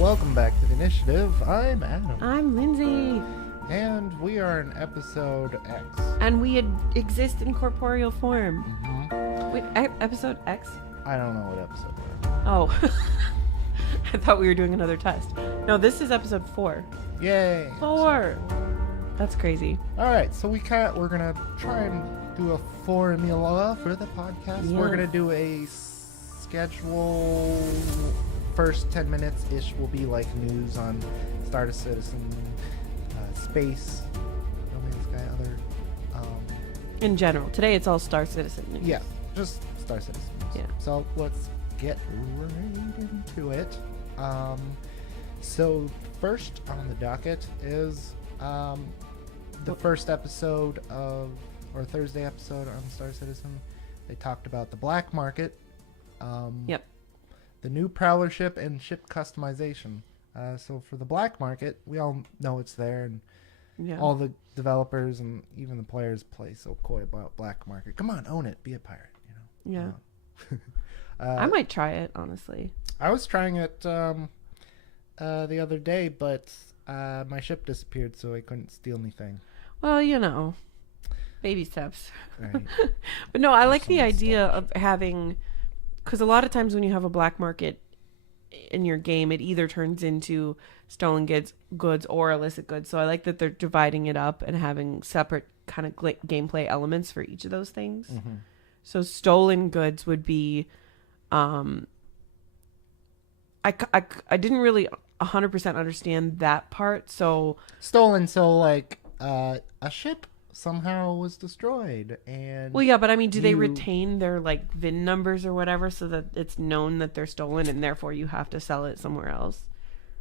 Welcome back to the initiative. I'm Adam. I'm Lindsay. And we are in episode X. And we exist in corporeal form. Mm-hmm. Wait, episode X? I don't know what episode we're on. Oh. I thought we were doing another test. No, this is episode 4. Yay! 4! That's crazy. Alright, so we're gonna try and do a formula for the podcast. Yeah. We're gonna do a schedule. First 10 minutes-ish will be like news on Stardust Citizen, space, No Man's Sky, other In general. Today it's all Star Citizen news. yeah, just Star Citizen. Yeah. So let's get right into it. So first on the docket is the first episode of, or Thursday episode on Star Citizen. They talked about the black market. Yep. The new Prowler ship and ship customization. So for the black market, we all know it's there, and Yeah. all the developers and even the players play so coy about black market. Come on, own it, be a pirate. You know. Yeah. Uh, I might try it, honestly. I was trying it the other day, but my ship disappeared, so I couldn't steal anything. Well, you know. Baby steps. Right. But no, I like the Someone idea stole of having, because a lot of times when you have a black market in your game, it either turns into stolen goods or illicit goods. So I like that they're dividing it up and having separate kind of gameplay elements for each of those things. Mm-hmm. So stolen goods would be, I didn't really 100% understand that part. So Stolen, so like a ship somehow was destroyed, and well, yeah, but I mean, do they you- retain their like VIN numbers or whatever so that it's known that they're stolen and therefore you have to sell it somewhere else?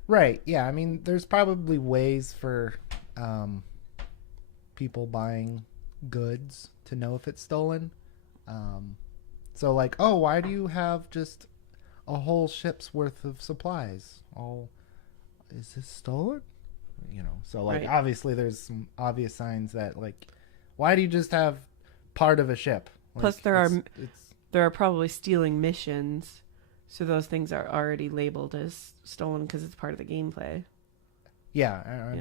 right, yeah. I mean, there's probably ways for people buying goods to know if it's stolen. So like, oh, why do you have just a whole ship's worth of supplies? Oh, is this stolen? You know, so like Right. obviously there's some obvious signs that like, why do you just have part of a ship? Like, Plus there are it's there are probably stealing missions, so those things are already labeled as stolen because it's part of the gameplay. yeah.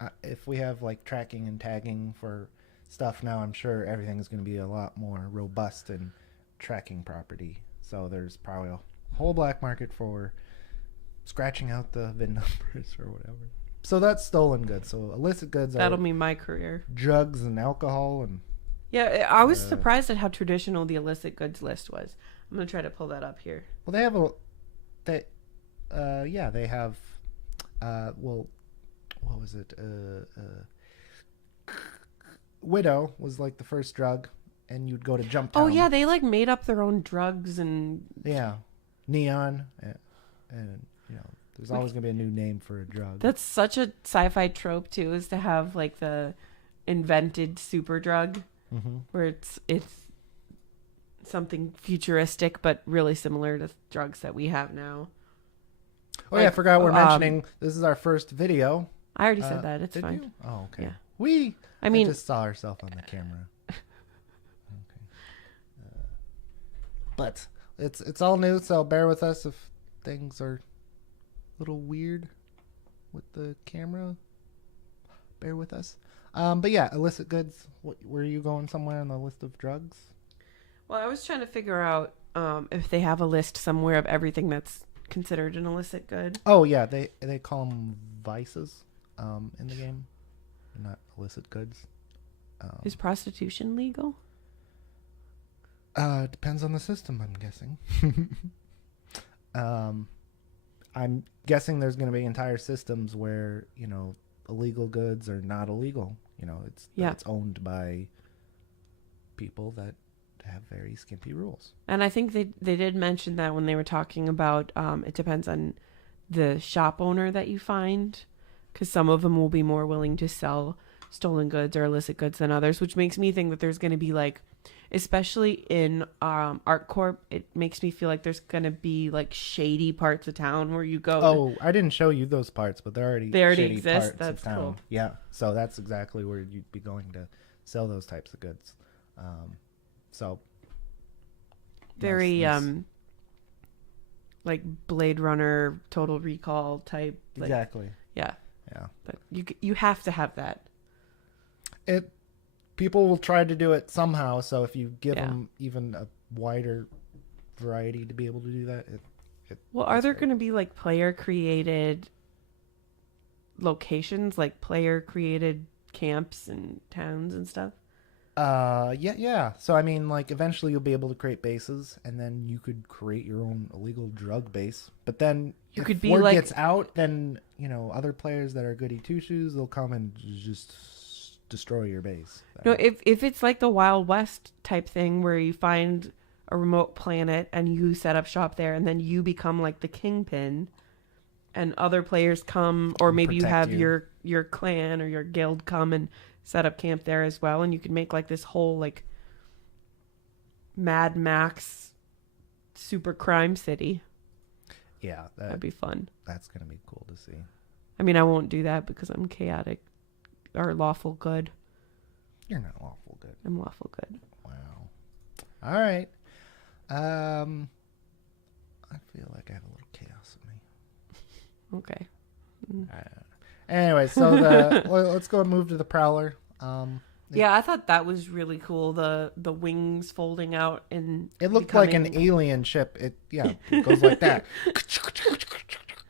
Yeah. If we have like tracking and tagging for stuff now, I'm sure everything's going to be a lot more robust in tracking property. So there's probably a whole black market for scratching out the VIN numbers or whatever. So that's stolen goods. So illicit goods That'll are be my career. drugs and alcohol and Yeah, I was Uh, surprised at how traditional the illicit goods list was. I'm gonna try to pull that up here. well, they have they have well, what was it? Widow was like the first drug, and you'd go to Jump Town. Oh yeah, they like made up their own drugs and Yeah, neon, and you know, there's always gonna be a new name for a drug. that's such a sci-fi trope too, is to have like the invented super drug Mm-hmm. where it's something futuristic but really similar to drugs that we have now. Oh yeah, I Like, forgot we're mentioning this is our first video. I already said that. It's Did fine. you? Oh, okay. Yeah. I mean, just saw ourselves on the camera. Okay. But it's all new, so bear with us if things are a little weird with the camera. Bear with us. But yeah, illicit goods. Were you going somewhere on the list of drugs? well, I was trying to figure out if they have a list somewhere of everything that's considered an illicit good. Oh yeah, they call them vices in the game, not illicit goods. Is prostitution legal? Depends on the system, I'm guessing. I'm guessing there's going to be entire systems where, you know, illegal goods are not illegal. You know, it's owned by people that have very skimpy rules. And I think they did mention that when they were talking about it depends on the shop owner that you find, because some of them will be more willing to sell stolen goods or illicit goods than others, which makes me think that there's going to be like, especially in ArcCorp, it makes me feel like there's going to be like shady parts of town where you go. Oh, I didn't show you those parts, but they already shady exist. parts That's of town. cool. Yeah, so that's exactly where you'd be going to sell those types of goods. So very nice. like Blade Runner, Total Recall type. Like, Exactly. Yeah. Yeah. But you have to have that. People will try to do it somehow. So if you give Yeah. them even a wider variety to be able to do that, Well, are it's there great. going to be like player created locations, like player created camps and towns and stuff? Yeah. So I mean, like eventually you'll be able to create bases, and then you could create your own illegal drug base. But then You if could be word like- gets out, then other players that are goody two shoes, they'll come and just destroy your base. No, if it's like the Wild West type thing where you find a remote planet and you set up shop there, and then you become like the kingpin, and other players come, or And maybe you protect have you. your clan or your guild come and set up camp there as well, and you can make like this whole like Mad Max super crime city. Yeah, That'd be fun. that's gonna be cool to see. I mean, I won't do that because I'm chaotic or lawful good. You're not lawful good. I'm lawful good. Wow. All right. I feel like I have a little chaos in me. Okay. Anyway, so let's go and move to the Prowler. Yeah, I thought that was really cool. The wings folding out and It looked like an becoming- alien ship. It goes like that,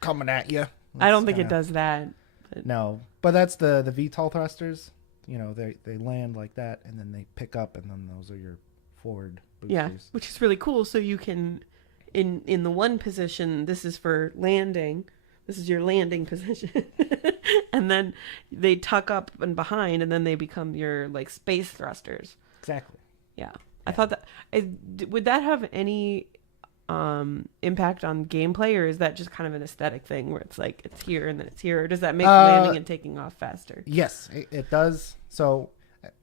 coming at you. I don't think it does that. No, but that's the VTOL thrusters. They land like that, and then they pick up, and then those are your forward boosters. Yeah, which is really cool. So you can, in the one position, this is for landing. This is your landing position, and then they tuck up and behind, and then they become your like space thrusters. Exactly. Yeah, I thought that would that have any impact on gameplay, or is that just kind of an aesthetic thing where it's like it's here and then it's here, or does that make landing and taking off faster? Yes, it does. So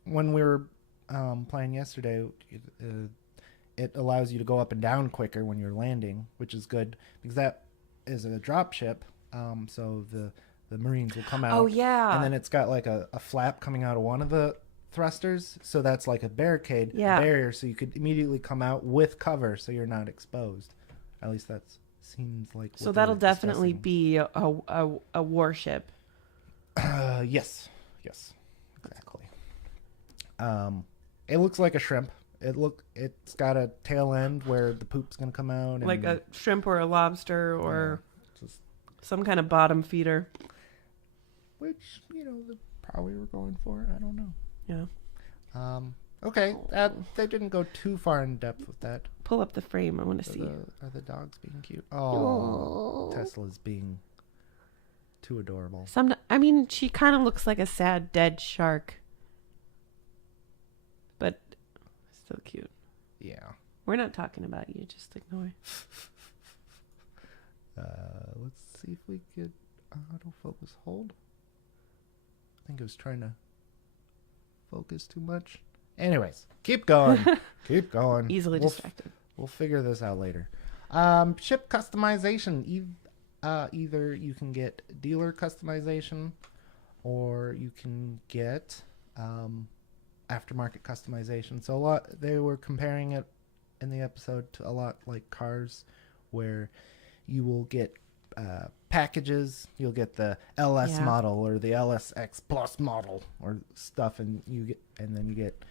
when we were playing yesterday, it allows you to go up and down quicker when you're landing, which is good because that is a drop ship. So the Marines will come out. Oh yeah, And then it's got like a flap coming out of one of the thrusters. So that's like a barricade, Yeah. a barrier. So you could immediately come out with cover so you're not exposed. At least that seems like what so they that'll were definitely discussing. be a warship. Yes, exactly. It looks like a shrimp. It's got a tail end where the poop's gonna come out. And Like a shrimp or a lobster or just, some kind of bottom feeder. which they probably were going for. I don't know. Yeah. Okay, they didn't go too far in depth with that. Pull up the frame. I want to see. Are the dogs being cute? Oh, Tesla's being too adorable. I mean, she kind of looks like a sad dead shark, but still cute. Yeah. We're not talking about you. Just ignore. Let's see if we could autofocus hold. I think it was trying to focus too much. Anyways, keep going. Keep going. Easily We'll distracted. We'll figure this out later. Ship customization. Either you can get dealer customization, or you can get aftermarket customization. So they were comparing it in the episode to a lot like cars, where you will get packages. You'll get the LS model or the LSX Plus model or stuff, and then you get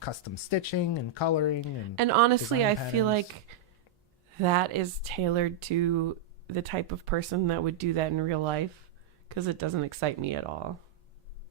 custom stitching and coloring And honestly, design I feel patterns. like that is tailored to the type of person that would do that in real life, because it doesn't excite me at all.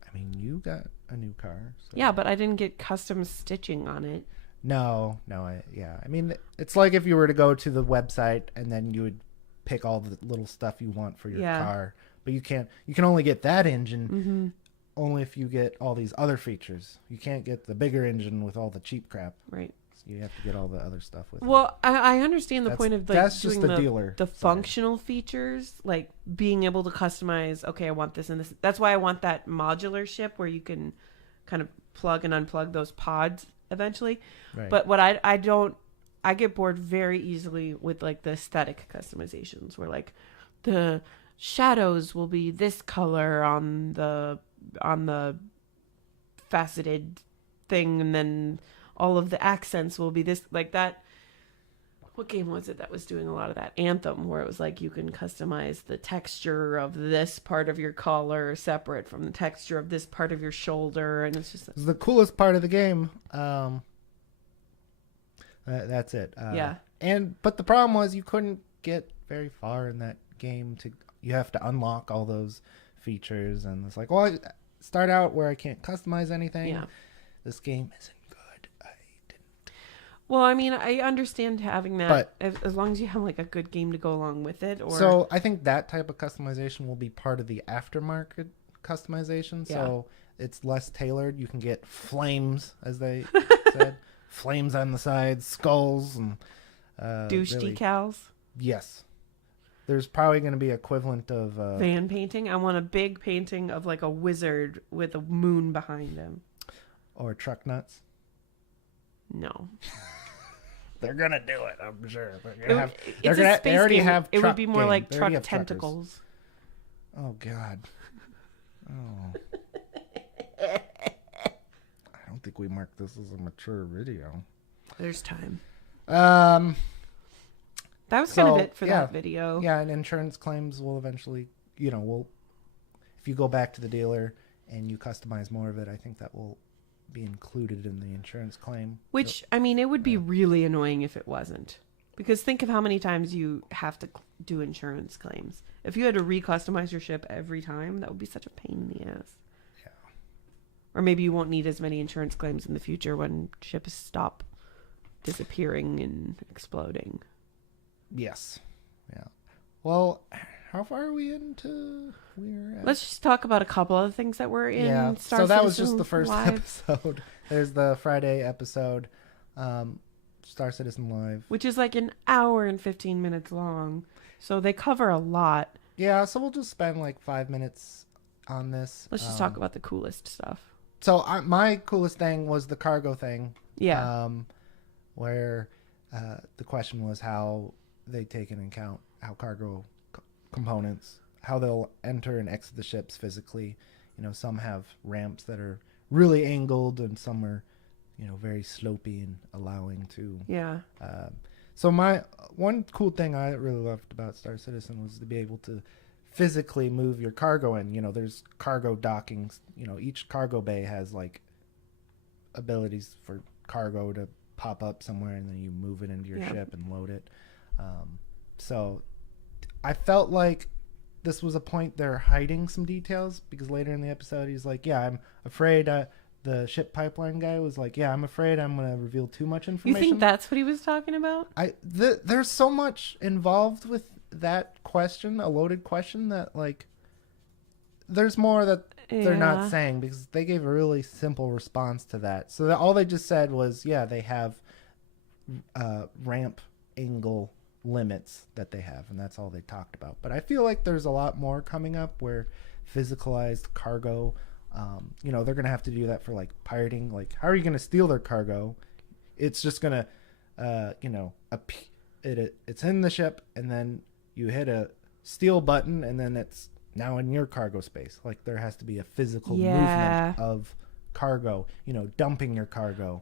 I mean, you got a new car. So. Yeah, but I didn't get custom stitching on it. No. I mean, it's like if you were to go to the website and then you would pick all the little stuff you want for your car, but you can only get that engine only if you get all these other features. You can't get the bigger engine with all the cheap crap. Right. So you have to get all the other stuff with it. Well, I understand the point of like that's doing just the dealer the side. functional features, like being able to customize. Okay, I want this and this. That's why I want that modular ship where you can kind of plug and unplug those pods eventually. Right. But what I get bored very easily with like the aesthetic customizations, where like the shadows will be this color on the faceted thing, and then all of the accents will be this, like that. what game was it that was doing a lot of that? Anthem, where it was like you can customize the texture of this part of your collar separate from the texture of this part of your shoulder, and it's just It's the coolest part of the game. That's it. Yeah. But the problem was you couldn't get very far in that game. You have to unlock all those features, and it's like, well, I start out where I can't customize anything. Yeah. This game isn't good. Well, I mean, I understand having that, as long as you have like a good game to go along with it. Or So I think that type of customization will be part of the aftermarket customization. Yeah. So it's less tailored. You can get flames, as they said, flames on the sides, skulls, and douche really, decals, yes. There's probably going to be equivalent of van painting. I want a big painting of like a wizard with a moon behind him. or truck nuts. No. They're gonna do it, I'm sure. They already have. It would be more like truck tentacles. Oh God. Oh. I don't think we marked this as a mature video. There's time. That That was kind of it for that video. Yeah, and insurance claims will eventually, if you go back to the dealer and you customize more of it, I think that will be included in the insurance claim. Which, I mean, it would be really annoying if it wasn't. Because think of how many times you have to do insurance claims. If you had to re-customize your ship every time, that would be such a pain in the ass. Yeah. Or maybe you won't need as many insurance claims in the future when ships stop disappearing and exploding. Yes. Yeah. Well, how far are we into? Let's just talk about a couple of things that were in Star so that was Citizen just the first Live, episode. There's the Friday episode, Star Citizen Live. which is like an hour and 15 minutes long. So they cover a lot. Yeah, so we'll just spend like 5 minutes on this. Let's just talk about the coolest stuff. So my coolest thing was the cargo thing. Yeah. Where the question was how they take into account how cargo components, how they'll enter and exit the ships physically. Some have ramps that are really angled, and some are, very slopey and allowing to. Yeah. So my one cool thing I really loved about Star Citizen was to be able to physically move your cargo in. There's cargo dockings. Each cargo bay has like abilities for cargo to pop up somewhere, and then you move it into your ship and load it. So I felt like this was a point they're hiding some details, because later in the episode he's like, yeah, I'm afraid. The ship pipeline guy was like, yeah, I'm afraid I'm going to reveal too much information. You think that's what he was talking about? There's so much involved with that question, a loaded question, that like there's more that they're not saying, because they gave a really simple response to that. So all they just said was, yeah, they have ramp angle limits that they have, and that's all they talked about. But I feel like there's a lot more coming up where physicalized cargo, they're going to have to do that for like pirating. Like, how are you going to steal their cargo? It's just going to, it's in the ship, and then you hit a steal button, and then it's now in your cargo space. Like, there has to be a physical movement of cargo, dumping your cargo.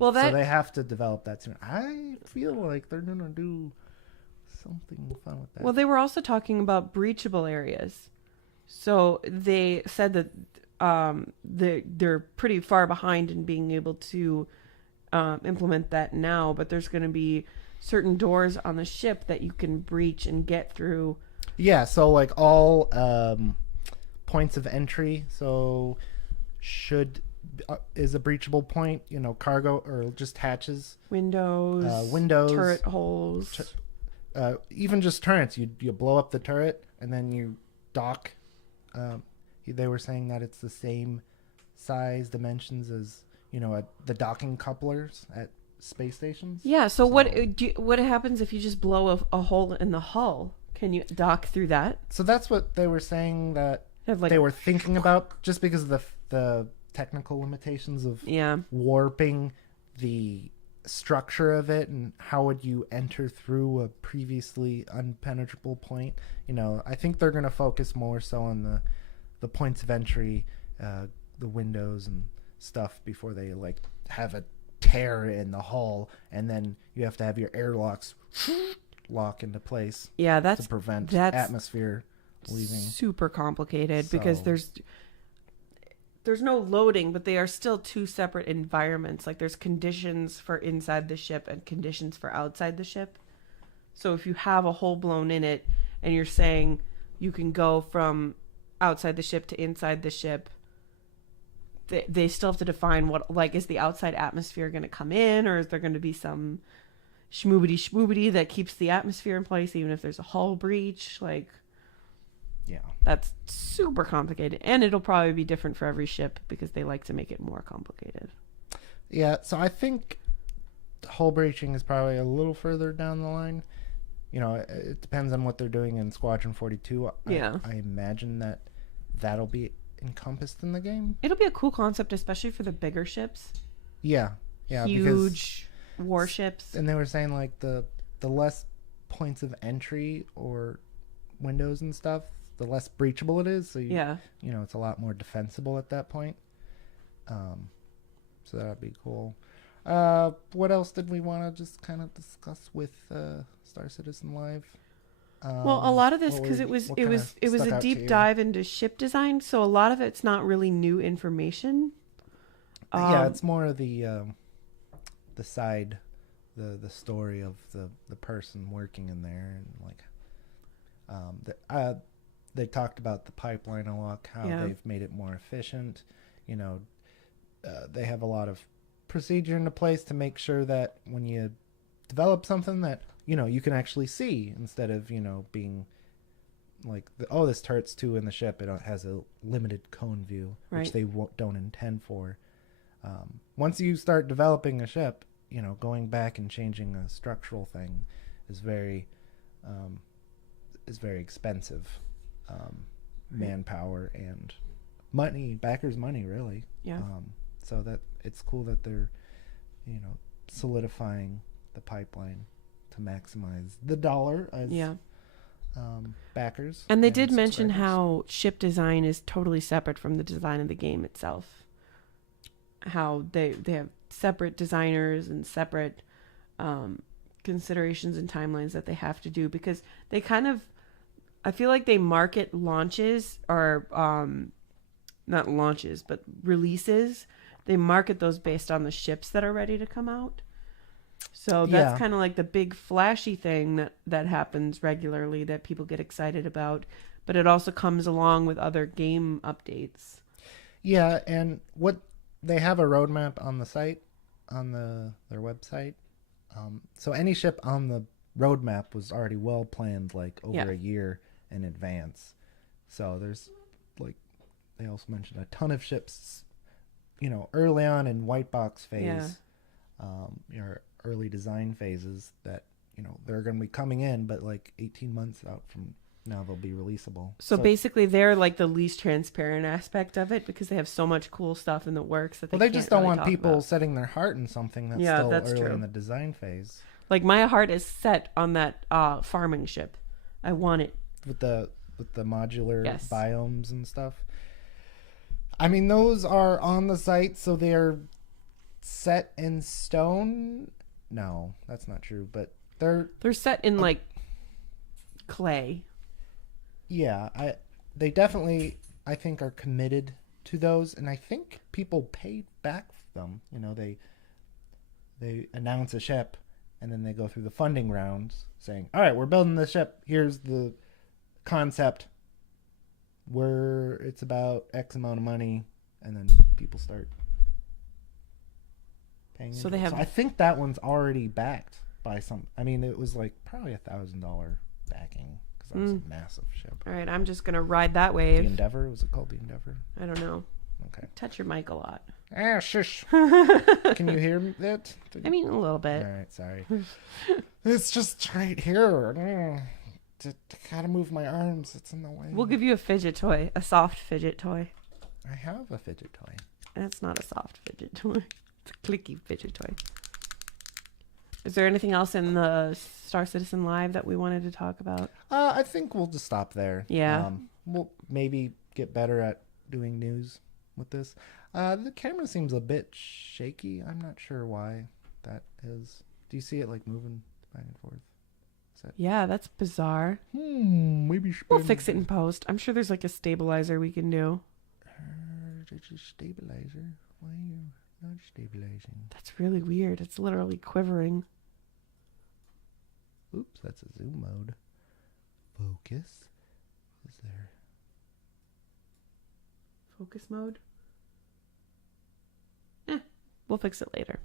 So they have to develop that soon. I feel like they're going to do something fun with that. Well, they were also talking about breachable areas. So they said that they're pretty far behind in being able to implement that now, but there's going to be certain doors on the ship that you can breach and get through. Yeah, so like all points of entry, so is a breachable point, cargo or just hatches, windows, turret holes, even just turrets. You blow up the turret and then you dock. They were saying that it's the same size dimensions as the docking couplers at space stations. Yeah. So what happens if you just blow a hole in the hull? Can you dock through that? So that's what they were saying that they were thinking about, just because of the technical limitations of warping the structure of it, and how would you enter through a previously unpenetrable point. I think they're going to focus more so on the points of entry, the windows and stuff, before they like have a tear in the hull, and then you have to have your airlocks lock into place Yeah, to prevent that's atmosphere leaving. super complicated because So- there's no loading, but they are still two separate environments. Like there's conditions for inside the ship and conditions for outside the ship. So if you have a hole blown in it and you're saying you can go from outside the ship to inside the ship, they still have to define what, like, is the outside atmosphere going to come in, or is there going to be some schmoobity that keeps the atmosphere in place even if there's a hull breach? Like, Yeah. that's super complicated, and it'll probably be different for every ship because they like to make it more complicated. Yeah, so I think hull breaching is probably a little further down the line. You know, it depends on what they're doing in Squadron 42. Yeah. I imagine that that'll be encompassed in the game. It'll be a cool concept, especially for the bigger ships. Yeah. Yeah, Huge warships. and they were saying like the less points of entry or windows and stuff, the less breachable it is. So you know, it's a lot more defensible at that point. So that'd be cool. What else did we want to just kind of discuss with Star Citizen Live? Well, a lot of this, what because were- it was what it was kinda it was stuck a out to deep you? dive into ship design, so a lot of it's not really new information. Yeah, it's more of the side, the story of the person working in there, and like they talked about the pipeline a lot, how Yeah. they've made it more efficient. You know, they have a lot of procedure into place to make sure that when you develop something that, you know, you can actually see, instead of, you know, being like, this turret's too in the ship. It has a limited cone view, Right. which they don't intend for. Once you start developing a ship, you know, going back and changing a structural thing is very expensive. Manpower and money, backers' money, really. Yeah. So that it's cool that they're, you know, solidifying the pipeline to maximize the dollar as backers. And they did mention subscribers. how ship design is totally separate from the design of the game itself. How they have separate designers and separate considerations and timelines that they have to do, because they kind of, I feel like they market launches, or not launches, but releases. They market those based on the ships that are ready to come out. So that's Yeah. kind of like the big flashy thing that happens regularly that people get excited about, but it also comes along with other game updates. Yeah, and what they have a roadmap on the site, on their website. So any ship on the roadmap was already well planned, like over a year in advance. So there's, like, they also mentioned a ton of ships, you know, early on in white box phase, your early design phases that, you know, they're going to be coming in, but like 18 months out from now they'll be releasable. So basically, they're like the least transparent aspect of it, because they have so much cool stuff in the works that they can't just don't really want talk people about. setting their heart in something that's Yeah, still that's early true. in the design phase. Like, my heart is set on that farming ship. I want it. With the modular Yes. biomes and stuff. I mean, those are on the site, so they're set in stone. No, that's not true, but they're set in like clay. they definitely, I think, are committed to those, and I think people pay back them. You know, they announce a ship, and then they go through the funding rounds saying, all right, we're building the ship, here's the concept, where it's about X amount of money, and then people start paying So into they it. have- So I think that one's already backed by some, I mean, it was like probably $1,000 backing, because that was a massive ship. All right, I'm just gonna ride that The wave. Endeavor, was it called the Endeavor? I don't know. Okay. Touch your mic a lot. Ah, shush. Can you hear that? I mean, a little bit. All right, sorry. It's just right here. Gotta move my arms. It's in the way. We'll give you a fidget toy, a soft fidget toy. I have a fidget toy. That's not a soft fidget toy. It's a clicky fidget toy. Is there anything else in the Star Citizen Live that we wanted to talk about? I think we'll just stop there. Yeah. We'll maybe get better at doing news with this. The camera seems a bit shaky. I'm not sure why that is. Do you see it like moving back and forth? Yeah, that's bizarre. Maybe We'll fix it in post. I'm sure there's like a stabilizer we can do. Stabilizer? Why are you not stabilizing? That's really weird. It's literally quivering. Oops, that's a zoom mode. Focus. Is there? Focus mode? We'll fix it later.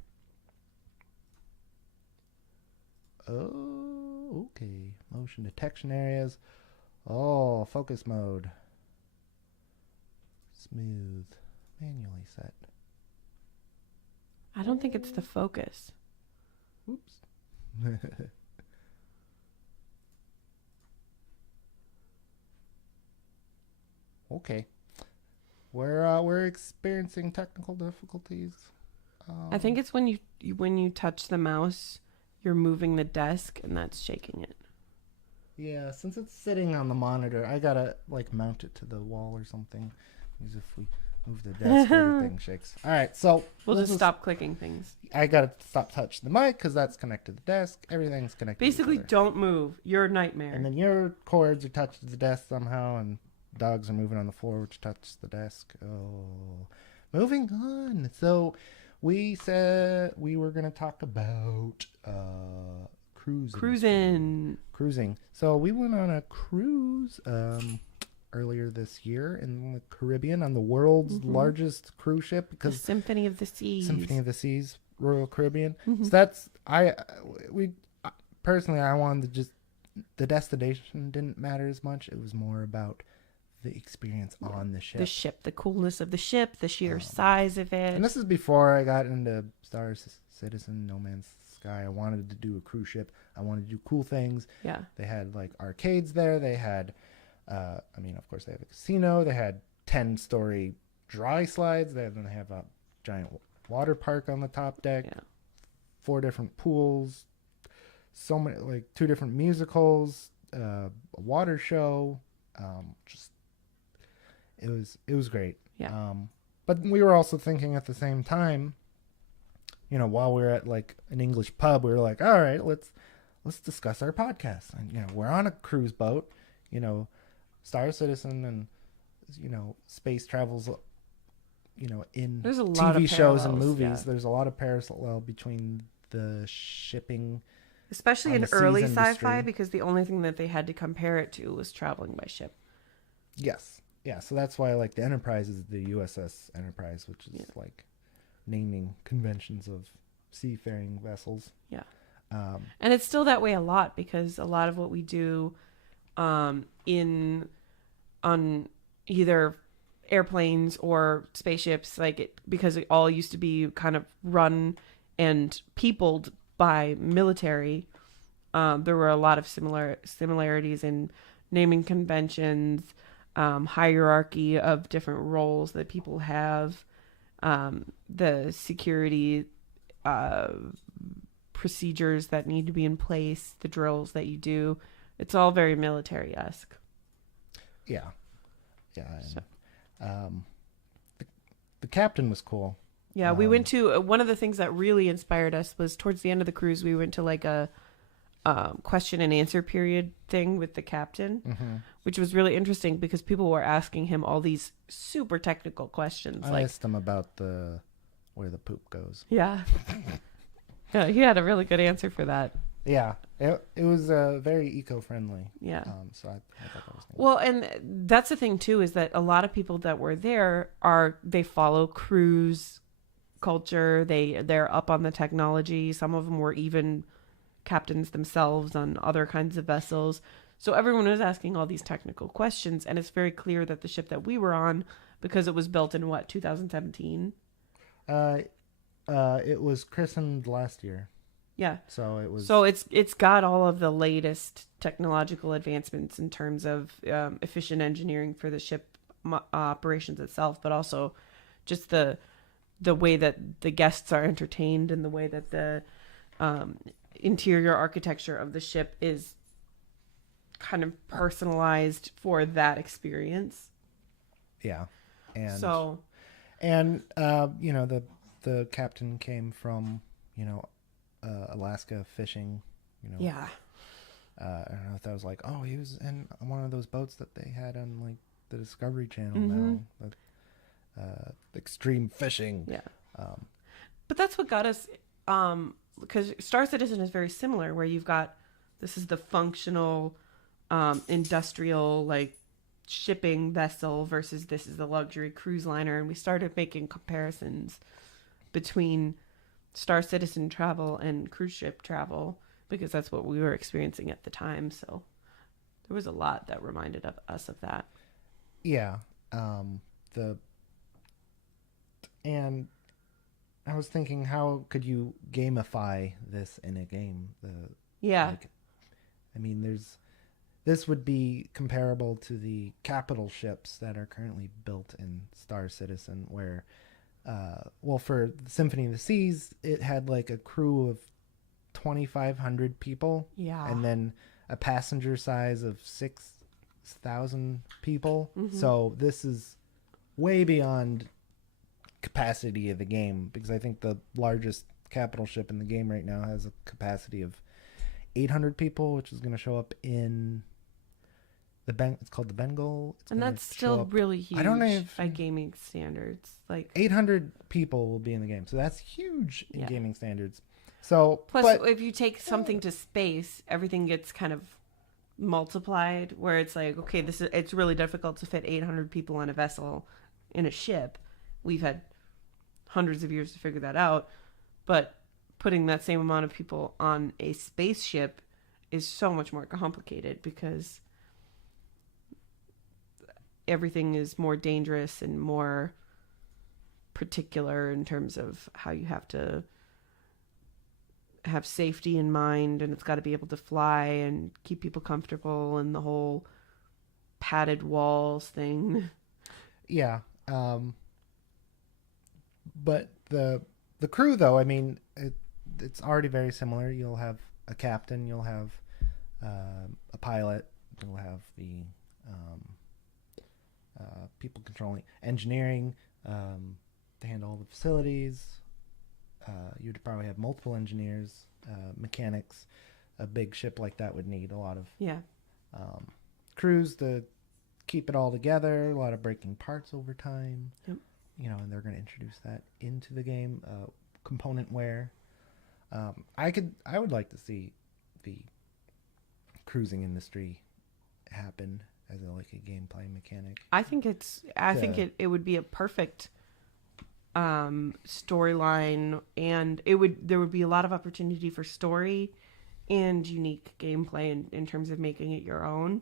Oh, okay. Motion detection areas. Oh, focus mode. Smooth. Manually set. I don't think it's the focus. Oops. Okay. We're experiencing technical difficulties. I think it's when you touch the mouse, you're moving the desk, and that's shaking it. Yeah, since it's sitting on the monitor, I gotta like mount it to the wall or something. Because if we move the desk, everything shakes. All right, so We'll just stop clicking things. I gotta stop touching the mic because that's connected to the desk. Everything's connected. Basically, to each other. don't move. You're a nightmare. And then your cords are touched to the desk somehow, and dogs are moving on the floor, which touches the desk. Oh, moving on. So we said we were gonna talk about cruising. So we went on a cruise earlier this year in the Caribbean on the world's largest cruise ship, because the Symphony of the Seas, Royal Caribbean. So that's I wanted to just, the destination didn't matter as much. It was more about the experience on the ship. The coolness of the ship, the sheer size of it. And this is before I got into Star Citizen, No Man's Sky. I wanted to do a cruise ship. I wanted to do cool things. Yeah. They had like arcades there. They had, of course they have a casino. They had 10-story dry slides. They have a giant water park on the top deck. Yeah. 4 different pools. So many, like 2 different musicals, a water show. It was great. Yeah. But we were also thinking at the same time, while we were at like an English pub, we were like, all right, let's discuss our podcast. And we're on a cruise boat, Star Citizen, and space travels, in There's a lot TV of shows and parallels, movies. yeah. There's a lot of parallel between the shipping, especially on in the seas early industry. sci-fi, because the only thing that they had to compare it to was traveling by ship. Yes. Yeah, so that's why like the Enterprise is the USS Enterprise, which is like naming conventions of seafaring vessels. Yeah. And it's still that way a lot, because a lot of what we do on either airplanes or spaceships, because it all used to be kind of run and peopled by military, there were a lot of similarities in naming conventions, hierarchy of different roles that people have, the security procedures that need to be in place, the drills that you do. It's all very military-esque. Yeah. And, the captain was cool. Yeah, we went to one of the things that really inspired us was towards the end of the cruise. We went to like a question and answer period thing with the captain, which was really interesting because people were asking him all these super technical questions. I asked him about where the poop goes. Yeah. Yeah, he had a really good answer for that. Yeah, it was very eco-friendly. Yeah. So I thought that was neat. Well, and that's the thing too, is that a lot of people that were there they follow cruise culture. They're up on the technology. Some of them were even captains themselves on other kinds of vessels. So everyone was asking all these technical questions, and it's very clear that the ship that we were on, because it was built in 2017. It was christened last year. Yeah. So it was. So it's got all of the latest technological advancements in terms of efficient engineering for the ship operations itself, but also just the way that the guests are entertained and the way that the interior architecture of the ship is kind of personalized for that experience. Yeah. And so And the captain came from Alaska fishing. Yeah. I don't know if that was like, oh, he was in one of those boats that they had on like the Discovery Channel Mhm. now, extreme fishing. Yeah. Um, But that's what got us, because Star Citizen is very similar, where you've got this is the functional, industrial like shipping vessel versus this is the luxury cruise liner, and we started making comparisons between Star Citizen travel and cruise ship travel because that's what we were experiencing at the time. So there was a lot that reminded us of that. yeah. The and I was thinking, how could you gamify this in a game? Yeah. Like, I mean, this would be comparable to the capital ships that are currently built in Star Citizen, where, for Symphony of the Seas, it had like a crew of 2,500 people, Yeah. and then a passenger size of 6,000 people. Mhm. So this is way beyond capacity of the game, because I think the largest capital ship in the game right now has a capacity of 800 people, which is going to show up in it's called the Bengal. And that's still really huge. I don't know if by gaming standards. Like 800 people will be in the game, so that's huge in Yeah. gaming standards. So plus, but if you take something to space, everything gets kind of multiplied. Where it's like, okay, it's really difficult to fit 800 people on a vessel in a ship. We've had hundreds of years to figure that out, but putting that same amount of people on a spaceship is so much more complicated because everything is more dangerous and more particular in terms of how you have to have safety in mind, and it's got to be able to fly and keep people comfortable, and the whole padded walls thing. yeah, but the crew, though, I mean, it's already very similar. You'll have a captain, you'll have a pilot, you'll have the people controlling engineering to handle all the facilities. You'd probably have multiple engineers, mechanics. A big ship like that would need a lot of Yeah. crews to keep it all together. A lot of breaking parts over time. Yep. And they're going to introduce that into the game. Component wear. I would like to see the cruising industry happen as a gameplay mechanic. I think it would be a perfect storyline, and there would be a lot of opportunity for story and unique gameplay in terms of making it your own.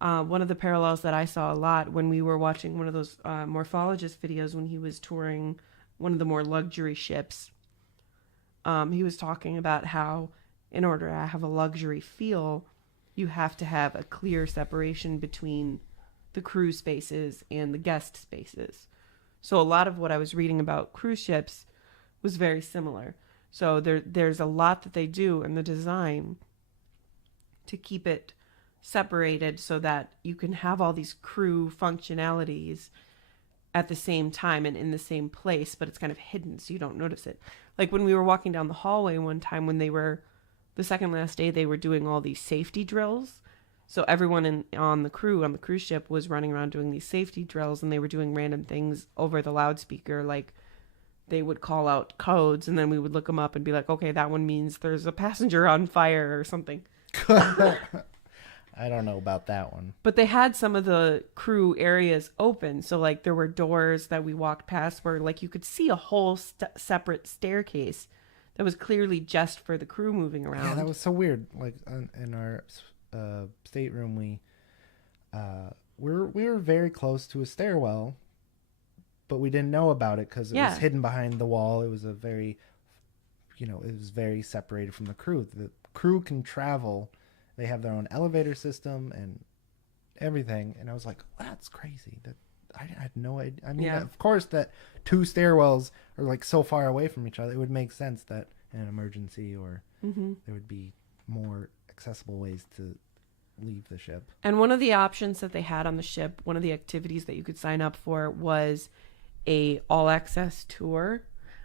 One of the parallels that I saw a lot when we were watching one of those morphologist videos when he was touring one of the more luxury ships, he was talking about how in order to have a luxury feel, you have to have a clear separation between the crew spaces and the guest spaces. So a lot of what I was reading about cruise ships was very similar. So there's a lot that they do in the design to keep it separated so that you can have all these crew functionalities at the same time and in the same place, but it's kind of hidden so you don't notice it. Like when we were walking down the hallway one time when the second last day, they were doing all these safety drills. So everyone on the cruise ship was running around doing these safety drills, and they were doing random things over the loudspeaker. Like they would call out codes, and then we would look them up and be like, okay, that one means there's a passenger on fire or something. I don't know about that one. But they had some of the crew areas open. So like there were doors that we walked past where like you could see a whole separate staircase that was clearly just for the crew moving around. Yeah, that was so weird. Like in our stateroom, we were very close to a stairwell, but we didn't know about it because it was hidden behind the wall. It was it was very separated from the crew. The crew can travel. They have their own elevator system and everything. And I was like, that's crazy. That I had no idea. I mean, of course, that two stairwells are like so far away from each other. It would make sense that in an emergency or there would be more accessible ways to leave the ship. And one of the options that they had on the ship, one of the activities that you could sign up for was a all access tour,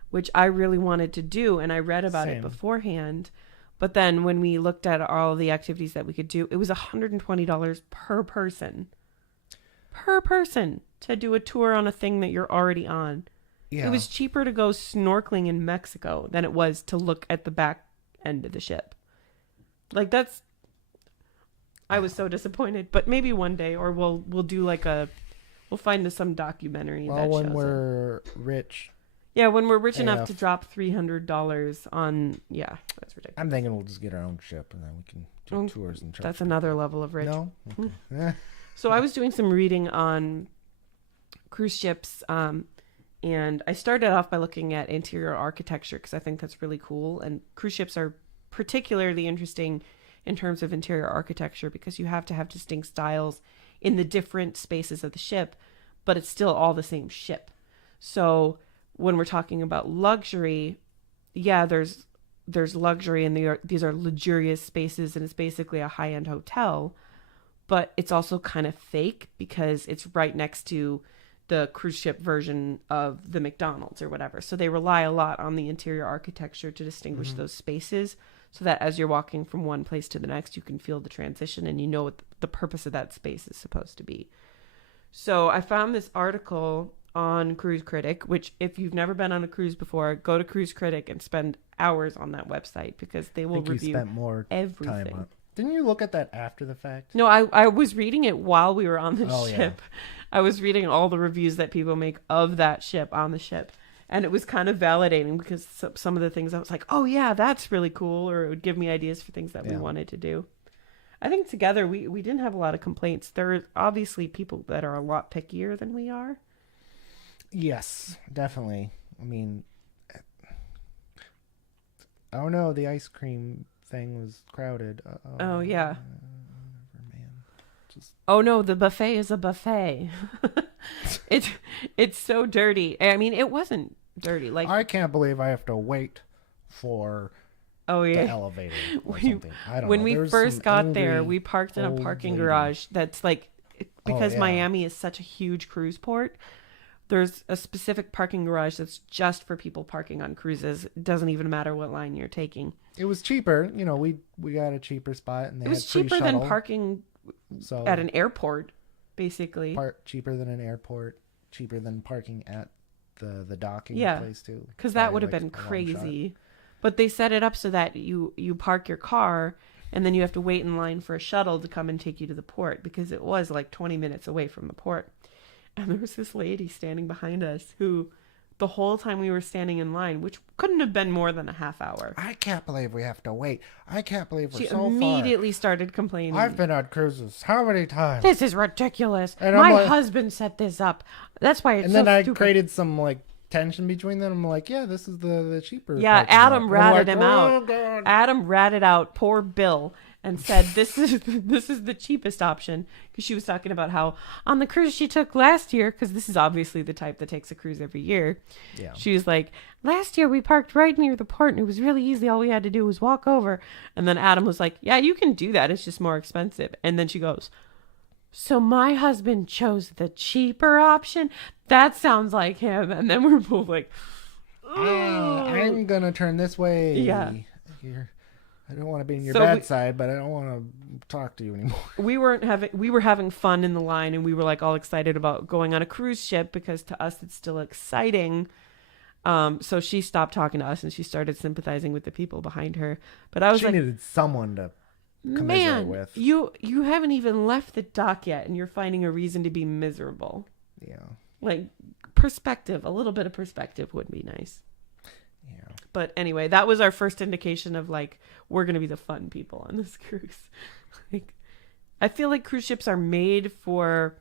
which I really wanted to do, and I read about it Same. beforehand. But then when we looked at all the activities that we could do, it was $120 per person. Per person to do a tour on a thing that you're already on. Yeah. It was cheaper to go snorkeling in Mexico than it was to look at the back end of the ship. Like that's I was so disappointed, but maybe one day, or we'll do like we'll find some documentary well, that when shows it. we're rich, Yeah, when we're rich enough AF. to drop $300 on, yeah, that's ridiculous. I'm thinking we'll just get our own ship and then we can do Oh, tours and charge. That's another level of rich. No. Okay. Eh. So I was doing some reading on cruise ships, and I started off by looking at interior architecture because I think that's really cool. And cruise ships are particularly interesting in terms of interior architecture because you have to have distinct styles in the different spaces of the ship, but it's still all the same ship. So when we're talking about luxury, yeah, there's luxury and these are luxurious spaces and it's basically a high-end hotel, but it's also kind of fake because it's right next to the cruise ship version of the McDonald's or whatever. So they rely a lot on the interior architecture to distinguish those spaces so that as you're walking from one place to the next, you can feel the transition and you know what the purpose of that space is supposed to be. So I found this article on Cruise Critic, which if you've never been on a cruise before, go to Cruise Critic and spend hours on that website because they will I think you review spent more time everything. on. Didn't you look at that after the fact? No, I was reading it while we were on the Oh, yeah. ship. I was reading all the reviews that people make of that ship on the ship. And it was kind of validating because some of the things I was like, oh, yeah, that's really cool. Or it would give me ideas for things that we Yeah. wanted to do. I think together we didn't have a lot of complaints. There are obviously people that are a lot pickier than we are. Yes, definitely. I mean, I don't know. The ice cream thing was crowded. Oh, yeah. Man. Just Oh, no, the buffet is a buffet. It's so dirty. I mean, it wasn't dirty. Like, I can't believe I have to wait for oh, the yeah. elevator or We- something. I don't When know. we There was first some got there, angry we parked in a old parking lady. garage that's like, because yeah. Miami is such a huge cruise port, there's a specific parking garage that's just for people parking on cruises. It doesn't even matter what line you're taking. It was cheaper. You know, we got a cheaper spot, and they It was had free cheaper than shuttle, parking so at an airport, basically. cheaper than an airport, cheaper than parking at the docking Yeah, place too. Because that Probably would have like been a long shot. crazy. But they set it up so that you park your car and then you have to wait in line for a shuttle to come and take you to the port because it was like 20 minutes away from the port. And there was this lady standing behind us who the whole time we were standing in line, which couldn't have been more than a half hour, I can't believe we have to wait. I can't believe we're she so immediately started complaining. far. I've been on cruises how many times? This is ridiculous. And I'm My like- husband set this up. That's why it's And so then I stupid. created some like tension between them. I'm like, yeah, this is the cheaper. Yeah, parking Adam lot. ratted And him I'm like, out. "Oh, God." Adam ratted out poor Bill and said this is the cheapest option because she was talking about how on the cruise she took last year, because this is obviously the type that takes a cruise every year. Yeah. She was like, last year we parked right near the port and it was really easy. All we had to do was walk over. And then Adam was like, yeah, you can do that. It's just more expensive. And then she goes, so my husband chose the cheaper option? That sounds like him. And then we're both like, I'm gonna turn this way. Yeah. I don't want to be in your So bad we- side, but I don't want to talk to you anymore. we were having fun in the line and we were like all excited about going on a cruise ship because to us it's still exciting. So she stopped talking to us and she started sympathizing with the people behind her. But I was She like, needed someone to commiserate man, with. you haven't even left the dock yet and you're finding a reason to be miserable. Yeah. Like perspective, a little bit of perspective would be nice. Yeah. But anyway, that was our first indication of like, we're going to be the fun people on this cruise. Like, I feel like cruise ships are made for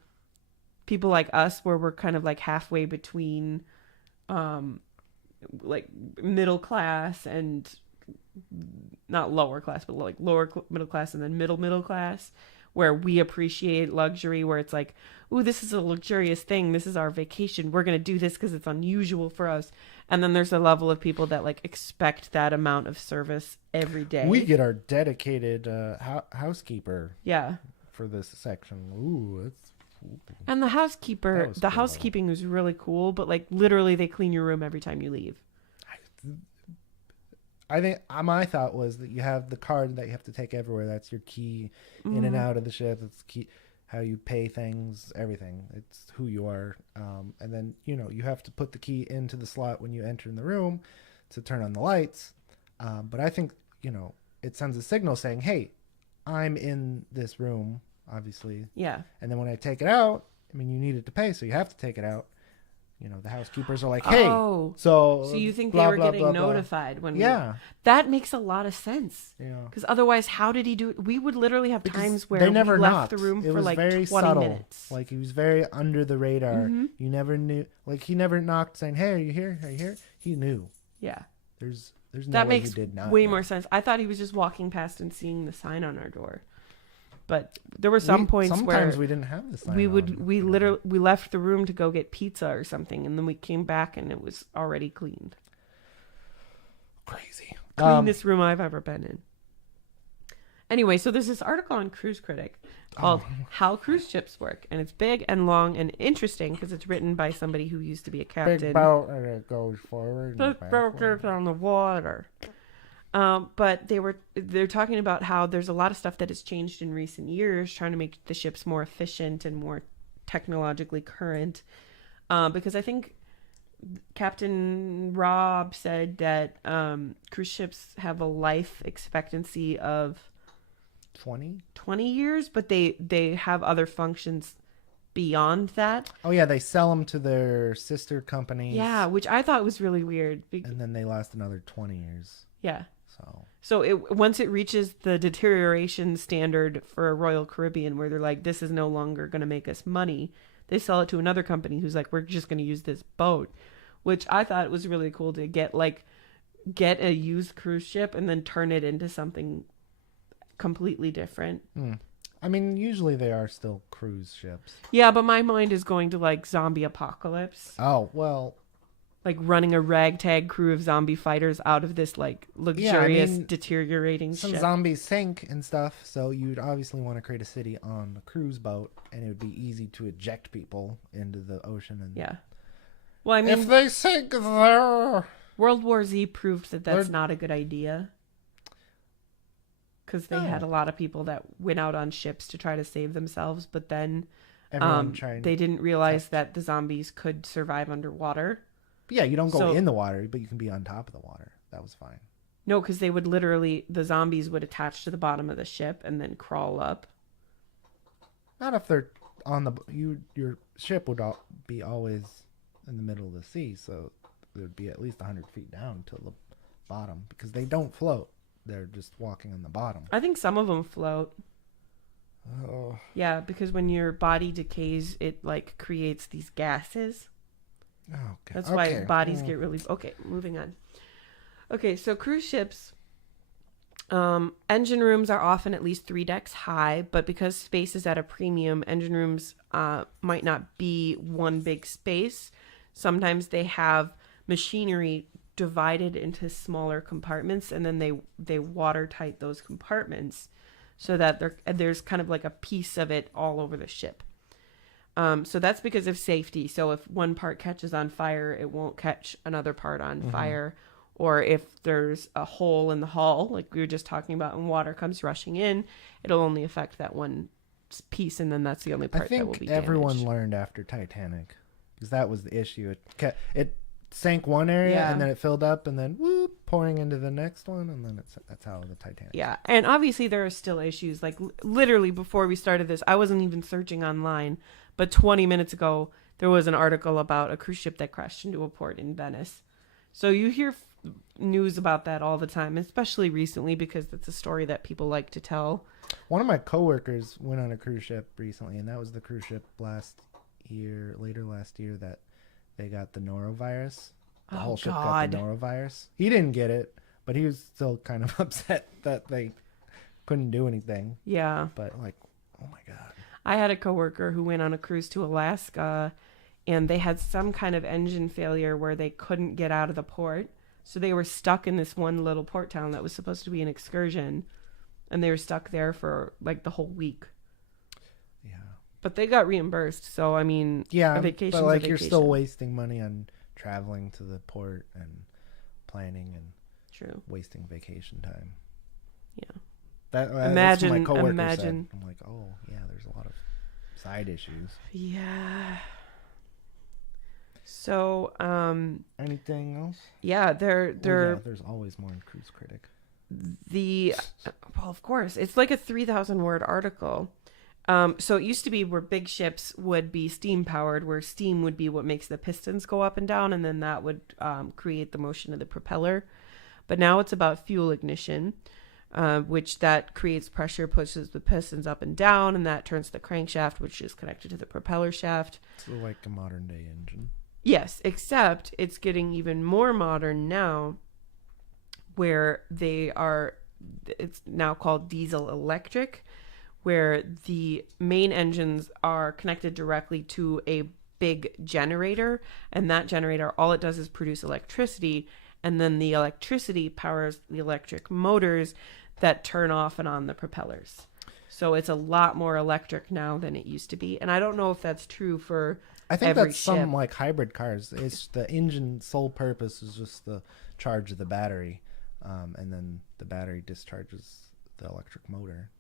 people like us where we're kind of like halfway between, like middle class and not lower class, but like middle class and then middle class, where we appreciate luxury, where it's like, ooh, this is a luxurious thing. This is our vacation. We're going to do this because it's unusual for us. And then there's a level of people that like expect that amount of service every day. We get our dedicated housekeeper Yeah. for this section. Ooh, And the That was cool. housekeeping was really cool, but like literally they clean your room every time you leave. I think my thought was that you have the card that you have to take everywhere. That's your key in and out of the ship. It's key how you pay things, everything. It's who you are. And then, you have to put the key into the slot when you enter in the room to turn on the lights. But I think, it sends a signal saying, hey, I'm in this room, obviously. Yeah. And then when I take it out, you need it to pay, so you have to take it out. The housekeepers are like, hey, so you think blah, they were blah, getting blah, blah. notified when Yeah. That makes a lot of sense. Yeah. Because otherwise, how did he do it? We would literally have Because times where they never we left knocked. the room It for was like very 20 subtle. minutes. Like he was very under the radar. You never knew. Like he never knocked saying, "Hey, are you here? Are you here?" He knew. Yeah. There's no That way makes he did not way know. more sense. I thought he was just walking past and seeing the sign on our door. But there were some points where sometimes we didn't have the sign. we on. we left the room to go get pizza or something, and then we came back and it was already cleaned. Crazy. Cleanest room I've ever been in. Anyway, so there's this article on Cruise Critic called How Cruise Ships Work, and it's big and long and interesting because it's written by somebody who used to be a captain. Big boat and it goes forward. The And boat backward. goes on the water. But they're talking about how there's a lot of stuff that has changed in recent years, trying to make the ships more efficient and more technologically current. Because I think Captain Rob said that cruise ships have a life expectancy of 20 years, but they have other functions beyond that. Oh yeah, they sell them to their sister companies. Yeah, which I thought was really weird. And then they last another 20 years. Yeah. So once it reaches the deterioration standard for a Royal Caribbean, where they're like, this is no longer going to make us money, they sell it to another company who's like, we're just going to use this boat, which I thought was really cool to get a used cruise ship and then turn it into something completely different. Usually they are still cruise ships. Yeah, but my mind is going to like zombie apocalypse. Oh, well. Like running a ragtag crew of zombie fighters out of this like luxurious, deteriorating some ship. zombies sink and stuff, so you'd obviously want to create a city on a cruise boat, and it would be easy to eject people into the ocean. And Yeah. Well, I mean, if they sink there, World War Z proved that that's not a good idea. Because they had a lot of people that went out on ships to try to save themselves, but then they didn't realize that the zombies could survive underwater. Yeah, you don't go in the water, but you can be on top of the water. That was fine. No, because they would the zombies would attach to the bottom of the ship and then crawl up. Not if they're on your ship would be always in the middle of the sea, so it would be at least 100 feet down to the bottom, because they don't float. They're just walking on the bottom. I think some of them float. Oh. Yeah, because when your body decays, it like creates these gases. Oh, okay. That's why bodies get really... Okay, moving on. Okay, so cruise ships, engine rooms are often at least 3 decks high, but because space is at a premium, engine rooms might not be one big space. Sometimes they have machinery divided into smaller compartments, and then they watertight those compartments so that there's kind of like a piece of it all over the ship. So that's because of safety. So if one part catches on fire, it won't catch another part on fire. Or if there's a hole in the hull, like we were just talking about, and water comes rushing in, it'll only affect that one piece, and then that's the only part that will be damaged. I think everyone learned after Titanic, because that was the issue. It sank one area, and then it filled up, and then whoop, pouring into the next one, and then that's how the Titanic. Yeah, and obviously there are still issues. Like literally before we started this, I wasn't even searching online, but 20 minutes ago there was an article about a cruise ship that crashed into a port in Venice. So you hear news about that all the time, especially recently, because it's a story that people like to tell. One of my coworkers went on a cruise ship recently, and that was the cruise ship later last year that they got the norovirus. The whole ship got the norovirus. He didn't get it, but he was still kind of upset that they couldn't do anything. Yeah. But like, oh my God. I had a coworker who went on a cruise to Alaska, and they had some kind of engine failure where they couldn't get out of the port. So they were stuck in this one little port town that was supposed to be an excursion, and they were stuck there for like the whole week. Yeah. But they got reimbursed, so I mean, Yeah, a vacation's but a like you're still vacation. wasting money on traveling to the port and planning and True. wasting vacation time. Yeah. That's what my Imagine. coworker said. Imagine. I'm like, oh yeah, there's a lot of side issues. Yeah. So, Anything else? yeah, Yeah, there's always more in Cruise Critic. the well, of course, it's like a 3,000 word article. So it used to be where big ships would be steam powered, where steam would be what makes the pistons go up and down, and then that would create the motion of the propeller. But now it's about fuel ignition, which that creates pressure, pushes the pistons up and down, and that turns the crankshaft, which is connected to the propeller shaft. So like a modern day engine. Yes, except it's getting even more modern now, where it's now called diesel electric, where the main engines are connected directly to a big generator, and that generator, all it does is produce electricity, and then the electricity powers the electric motors that turn off and on the propellers. So it's a lot more electric now than it used to be, and I don't know if that's true for I think every that's ship. some like hybrid cars. It's the engine sole purpose is just the charge of the battery, and then the battery discharges the electric motor.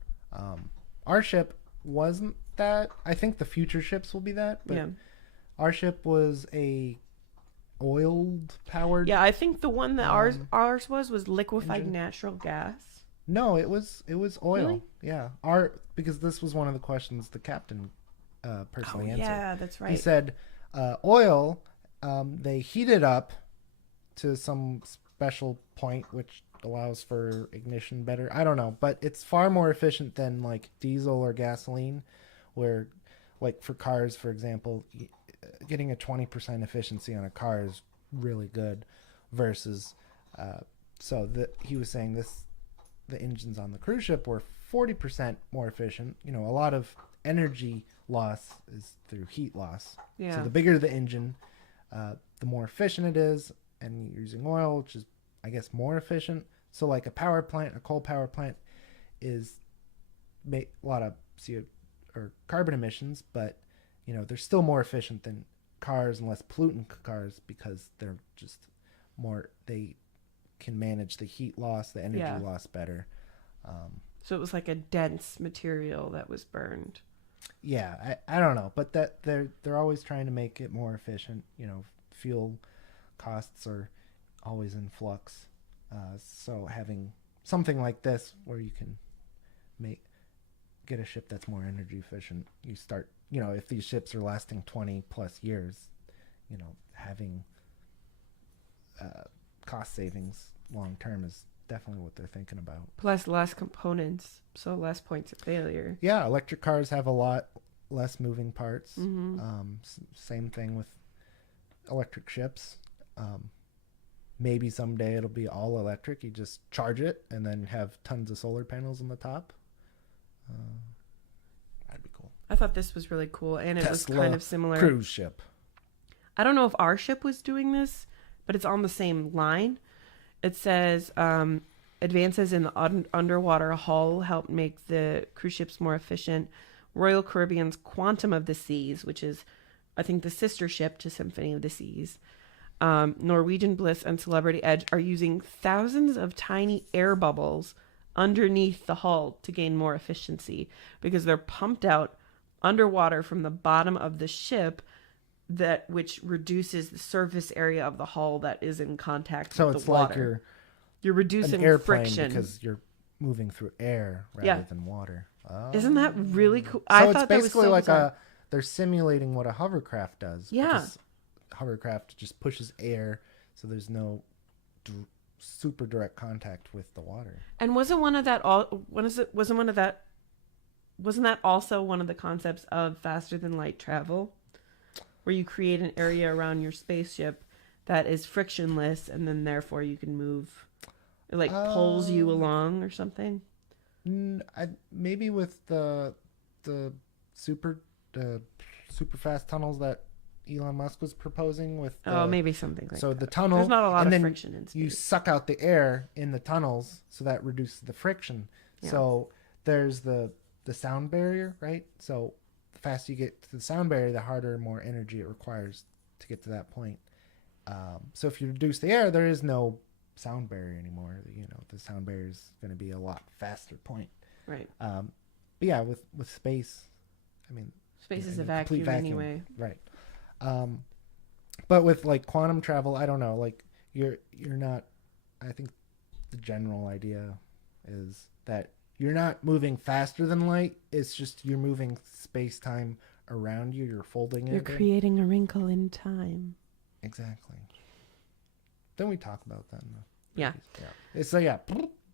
Our ship wasn't that. I think the future ships will be that, but Yeah. our ship was a oiled powered. Yeah, I think the one that ours was liquefied engine. natural gas. No, it was oil. Really? Yeah, because this was one of the questions the captain personally answered. Yeah, that's right. He said oil. They heat it up to some special point which allows for ignition better. I don't know, but it's far more efficient than like diesel or gasoline, where like for cars, for example, getting a 20% efficiency on a car is really good versus he was saying the engines on the cruise ship were 40% more efficient. You know, a lot of energy loss is through heat loss. Yeah. So the bigger the engine, the more efficient it is, and you're using oil, which is, I guess, more efficient. So like a power plant, a coal power plant, is a lot of CO or carbon emissions, but you know they're still more efficient than cars and less pollutant cars because they're just more. They can manage the heat loss, the energy loss better. So it was like a dense material that was burned. Yeah, I don't know, but that they're always trying to make it more efficient. You know, fuel costs are always in flux. So having something like this where you can get a ship that's more energy efficient, you start, you know, if these ships are lasting 20 plus years, you know, having cost savings long term is definitely what they're thinking about. Plus less components, so less points of failure. Yeah, electric cars have a lot less moving parts. Mm-hmm. Same thing with electric ships. Maybe someday it'll be all electric. You just charge it and then have tons of solar panels on the top. That'd be cool. I thought this was really cool, and it was kind of similar. Cruise ship. I don't know if our ship was doing this, but it's on the same line. It says advances in the underwater hull help make the cruise ships more efficient. Royal Caribbean's Quantum of the Seas, which is, I think, the sister ship to Symphony of the Seas, Norwegian Bliss and Celebrity Edge are using thousands of tiny air bubbles underneath the hull to gain more efficiency because they're pumped out underwater from the bottom of the ship, which reduces the surface area of the hull that is in contact with the water. So it's like you're reducing an airplane friction because you're moving through air rather than water. Oh. Isn't that really cool? So I thought it's basically like they're simulating what a hovercraft does. Yeah. Hovercraft just pushes air, so there's no super direct contact with the water. And wasn't that also one of the concepts of faster than light travel, where you create an area around your spaceship that is frictionless, and then therefore you can move, it like pulls you along or something? Maybe with the super fast tunnels that Elon Musk was proposing with maybe something like that. The tunnel, there's not a lot of friction in space. You suck out the air in the tunnels, so that reduces the friction. Yeah. So there's the sound barrier, right? So faster you get to the sound barrier, the harder and more energy it requires to get to that point. So if you reduce the air, there is no sound barrier anymore. The sound barrier is going to be a lot faster point. Right. But yeah, with space, I mean, Space is in a vacuum anyway. Right. But with like quantum travel, I don't know. Like you're not. I think the general idea is that you're not moving faster than light. It's just you're moving space time around you. You're folding it. You're creating a wrinkle in time. Exactly. Then we talk about that. Yeah. It's like, yeah.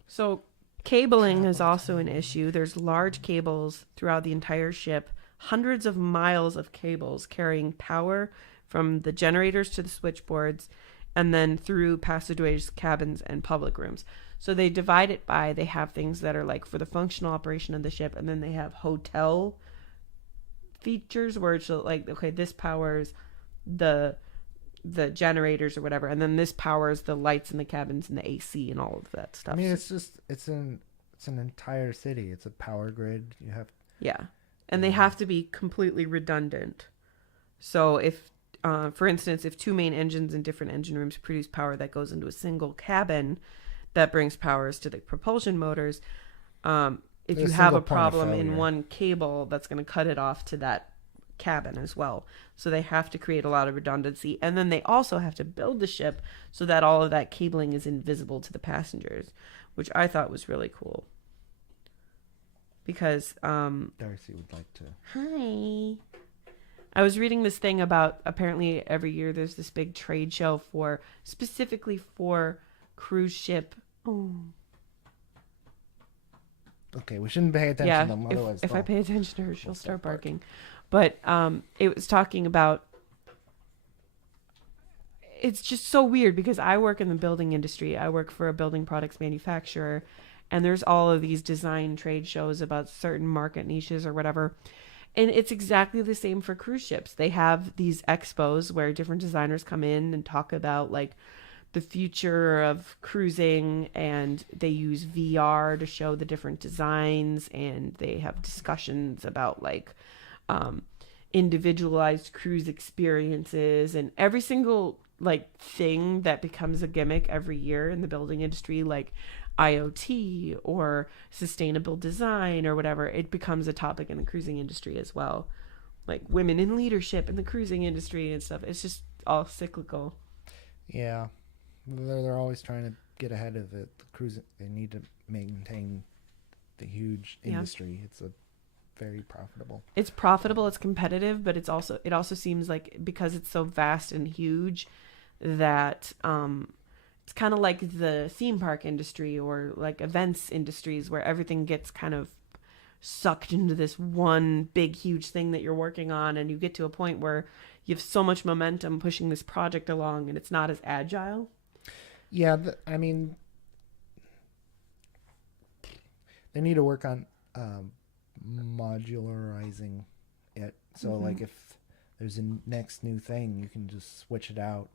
So cabling is also an issue. There's large cables throughout the entire ship, hundreds of miles of cables carrying power from the generators to the switchboards, and then through passageways, cabins, and public rooms. So they divide it by, they have things that are like for the functional operation of the ship, and then they have hotel features where it's like, okay, this powers the generators or whatever, and then this powers the lights in the cabins and the AC and all of that stuff. I mean, it's an entire city. It's a power grid. You have and they have to be completely redundant. So if for instance, if two main engines in different engine rooms produce power that goes into a single cabin that brings powers to the propulsion motors, if you have a problem in one cable, that's going to cut it off to that cabin as well. So they have to create a lot of redundancy, and then they also have to build the ship so that all of that cabling is invisible to the passengers, which I thought was really cool. Because Darcy would like to. Hi. I was reading this thing about apparently every year there's this big trade show specifically for cruise ship. Oh. Okay, we shouldn't pay attention to them. Otherwise, if I pay attention to her, she'll start barking. But it was talking about. It's just so weird because I work in the building industry. I work for a building products manufacturer, and there's all of these design trade shows about certain market niches or whatever. And it's exactly the same for cruise ships. They have these expos where different designers come in and talk about like the future of cruising, and they use VR to show the different designs, and they have discussions about like individualized cruise experiences, and every single like thing that becomes a gimmick every year in the building industry, like IoT or sustainable design or whatever, it becomes a topic in the cruising industry as well. Like women in leadership in the cruising industry and stuff. It's just all cyclical. Yeah. They're always trying to get ahead of it. The cruising, they need to maintain the huge industry. It's very profitable. It's profitable, it's competitive, but it also seems like because it's so vast and huge that it's kind of like the theme park industry or like events industries where everything gets kind of sucked into this one big, huge thing that you're working on. And you get to a point where you have so much momentum pushing this project along and it's not as agile. Yeah. I mean, they need to work on modularizing it. So like if there's a next new thing, you can just switch it out.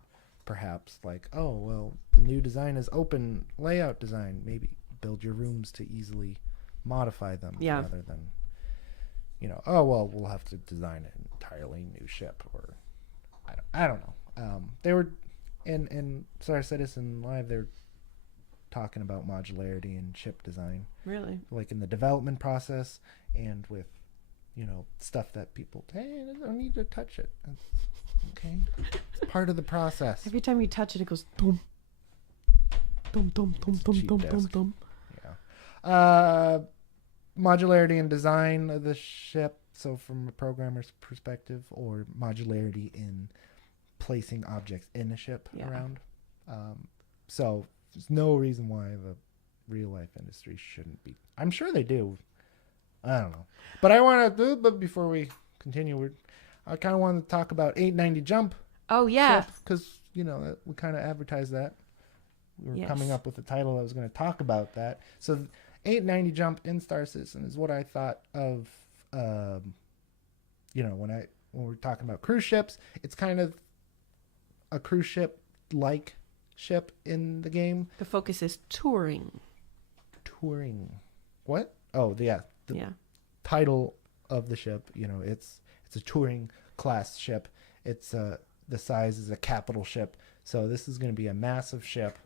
Perhaps like, oh, well, the new design is open layout design. Maybe build your rooms to easily modify them rather than, oh, well, we'll have to design an entirely new ship, or I don't know. They were in Star Citizen Live, they're talking about modularity in ship design. Really? Like in the development process and with, stuff that people, hey, I don't need to touch it. Okay, it's part of the process. Every time you touch it, it goes dum, dum, dum, dum, dum, dum, dum, dum. Yeah. Modularity in design of the ship. So from a programmer's perspective, or modularity in placing objects in a ship around. So there's no reason why the real life industry shouldn't be. I'm sure they do. I don't know. But I want to. But before we continue, I kind of want to talk about 890 Jump. Oh, yeah. Because, we kind of advertised that. We were coming up with a title that was going to talk about that. So 890 Jump in Star Citizen is what I thought of, when we're talking about cruise ships. It's kind of a cruise ship-like ship in the game. The focus is touring. Touring. What? Oh, yeah. The title of the ship, It's a touring class ship. It's the size is a capital ship. So this is going to be a massive ship.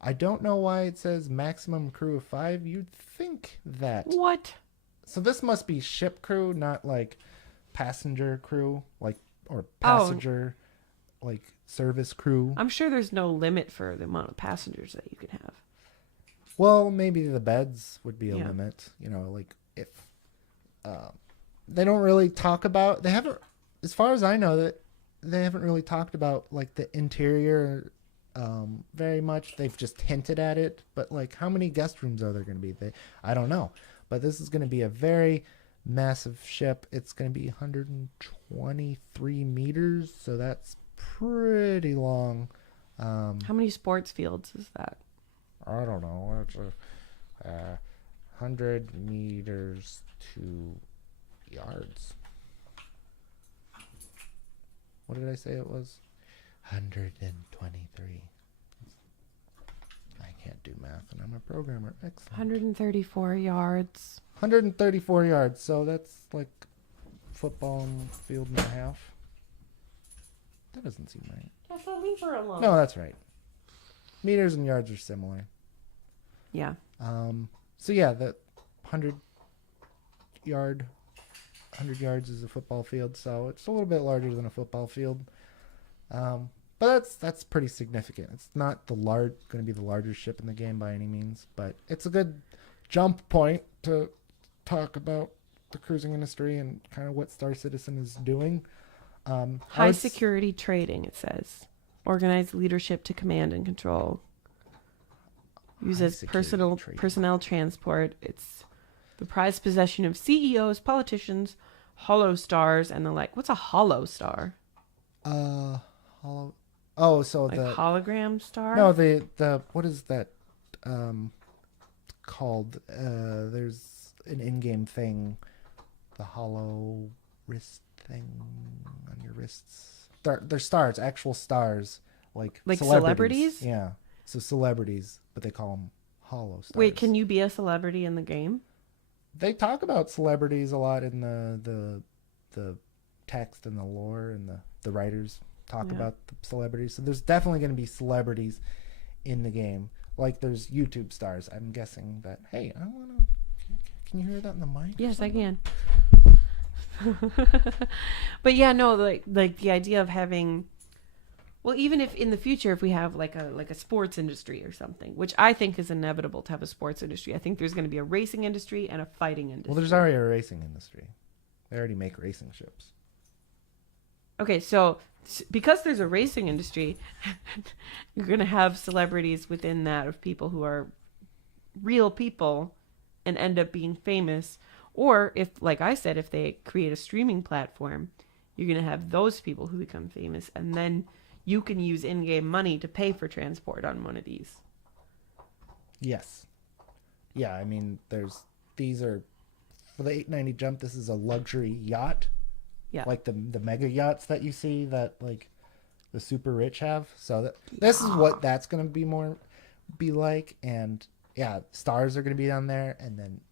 I don't know why it says maximum crew of 5. You'd think that. What? So this must be ship crew, not like passenger crew, like or Oh, passenger like service crew. I'm sure there's no limit for the amount of passengers that you can have. Well, maybe the beds would be a Yeah. limit. You know, like if they don't really talk about. They haven't, as far as I know, that they haven't really talked about like the interior very much. They've just hinted at it, but like how many guest rooms are there going to be? I don't know. But this is going to be a very massive ship. It's going to be 123 meters, so that's pretty long. How many sports fields is that? I don't know. It's a 100 meters to yards. What did I say it was? 123. I can't do math, and I'm a programmer. Excellent. 134 yards. 134 yards. So that's like football field and a half. That doesn't seem right. That's a lever alone. No, that's right. Meters and yards are similar. Yeah. So yeah, the 100 yards is a football field, so it's a little bit larger than a football field. But that's pretty significant. It's not going to be the largest ship in the game by any means, but it's a good jump point to talk about the cruising industry and kind of what Star Citizen is doing. High security trading, it says. Organized leadership to command and control. Uses personnel transport. It's the prized possession of CEOs, politicians, hollow stars, and the like. What's a hollow star? Hollow. Oh, so Like the hologram star? no, the what is that called? There's an in-game thing, the hollow wrist thing on your wrists. They're stars, actual stars, like celebrities? Yeah, so celebrities, but they call them hollow stars. Wait, can you be a celebrity in the game? They talk about celebrities a lot in the text and the lore, and the writers talk about the celebrities. So there's definitely going to be celebrities in the game. Like there's YouTube stars. I'm guessing that. Hey, I want to. Can you hear that in the mic? Yes, I can. But yeah, no, like the idea of having, well, even if in the future if we have like a sports industry or something, which I think is inevitable to have a sports industry. I think there's going to be a racing industry and a fighting industry. Well, there's already a racing industry. They already make racing ships. Okay, so because there's a racing industry, you're going to have celebrities within that of people who are real people and end up being famous. Or if, like I said, if they create a streaming platform, you're going to have those people who become famous. And then you can use in-game money to pay for transport on one of these. Yes. Yeah, I mean, these are, for the 890 Jump, this is a luxury yacht. Yeah. Like the mega yachts that you see that like the super rich have. So this is what that's going to be like. And yeah, stars are going to be on there, and then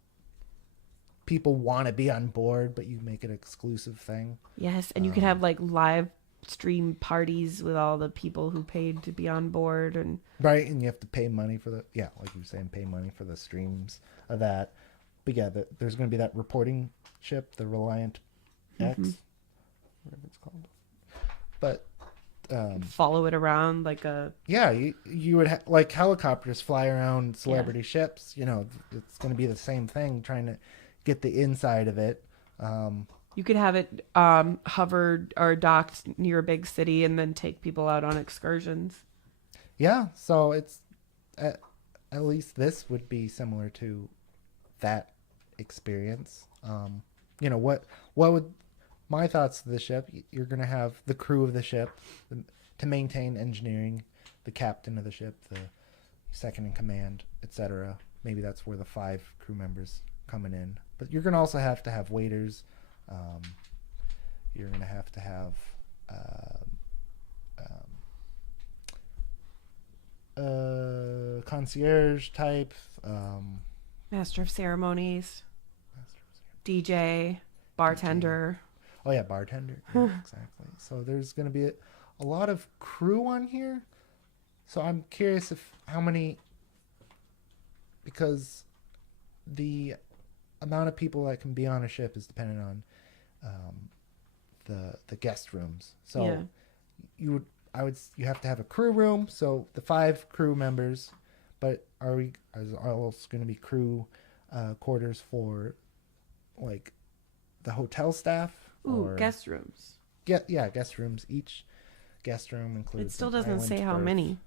people want to be on board, but you make it an exclusive thing. Yes, and you can have like live stream parties with all the people who paid to be on board, and right, and you have to pay money for like you were saying, pay money for the streams of that. But yeah, there's going to be that reporting ship, the Reliant X, whatever it's called. But follow it around like a you would like helicopters fly around celebrity ships. You know, it's going to be the same thing, trying to get the inside of it. You could have it hovered or docked near a big city and then take people out on excursions. Yeah, so it's at least this would be similar to that experience. You know, what would my thoughts of the ship? You're going to have the crew of the ship to maintain engineering, the captain of the ship, the second in command, etc. Maybe that's where the 5 crew members coming in. But you're going to also have to have waiters. You're going to have concierge type, master of ceremonies, DJ, bartender. Oh yeah, bartender. Yeah, exactly. So there's going to be a lot of crew on here. So I'm curious if how many, because the amount of people that can be on a ship is dependent on um, the guest rooms. So Yeah. you have to have a crew room. So the 5 crew members, but is also going to be crew quarters for like the hotel staff Ooh, or guest rooms. guest rooms. Each guest room includes It still an doesn't island say how berth. many.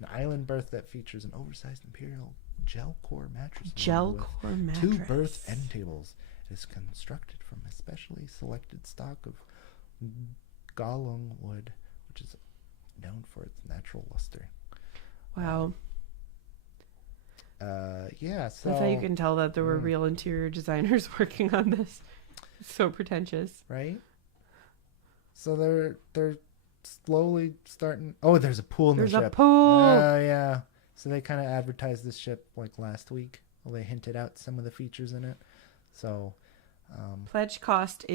An island berth that features an oversized imperial gel core mattress. Gel with core mattress. 2 berth end tables. It is constructed from a specially selected stock of Galung wood, which is known for its natural luster. Wow. Yeah, so That's how you can tell that there were real interior designers working on this. It's so pretentious. right. So they're slowly starting. Oh, there's a pool in There's the a ship. pool. Yeah. So they kind of advertised this ship like last week. Well, they hinted out some of the features in it. So Pledge cost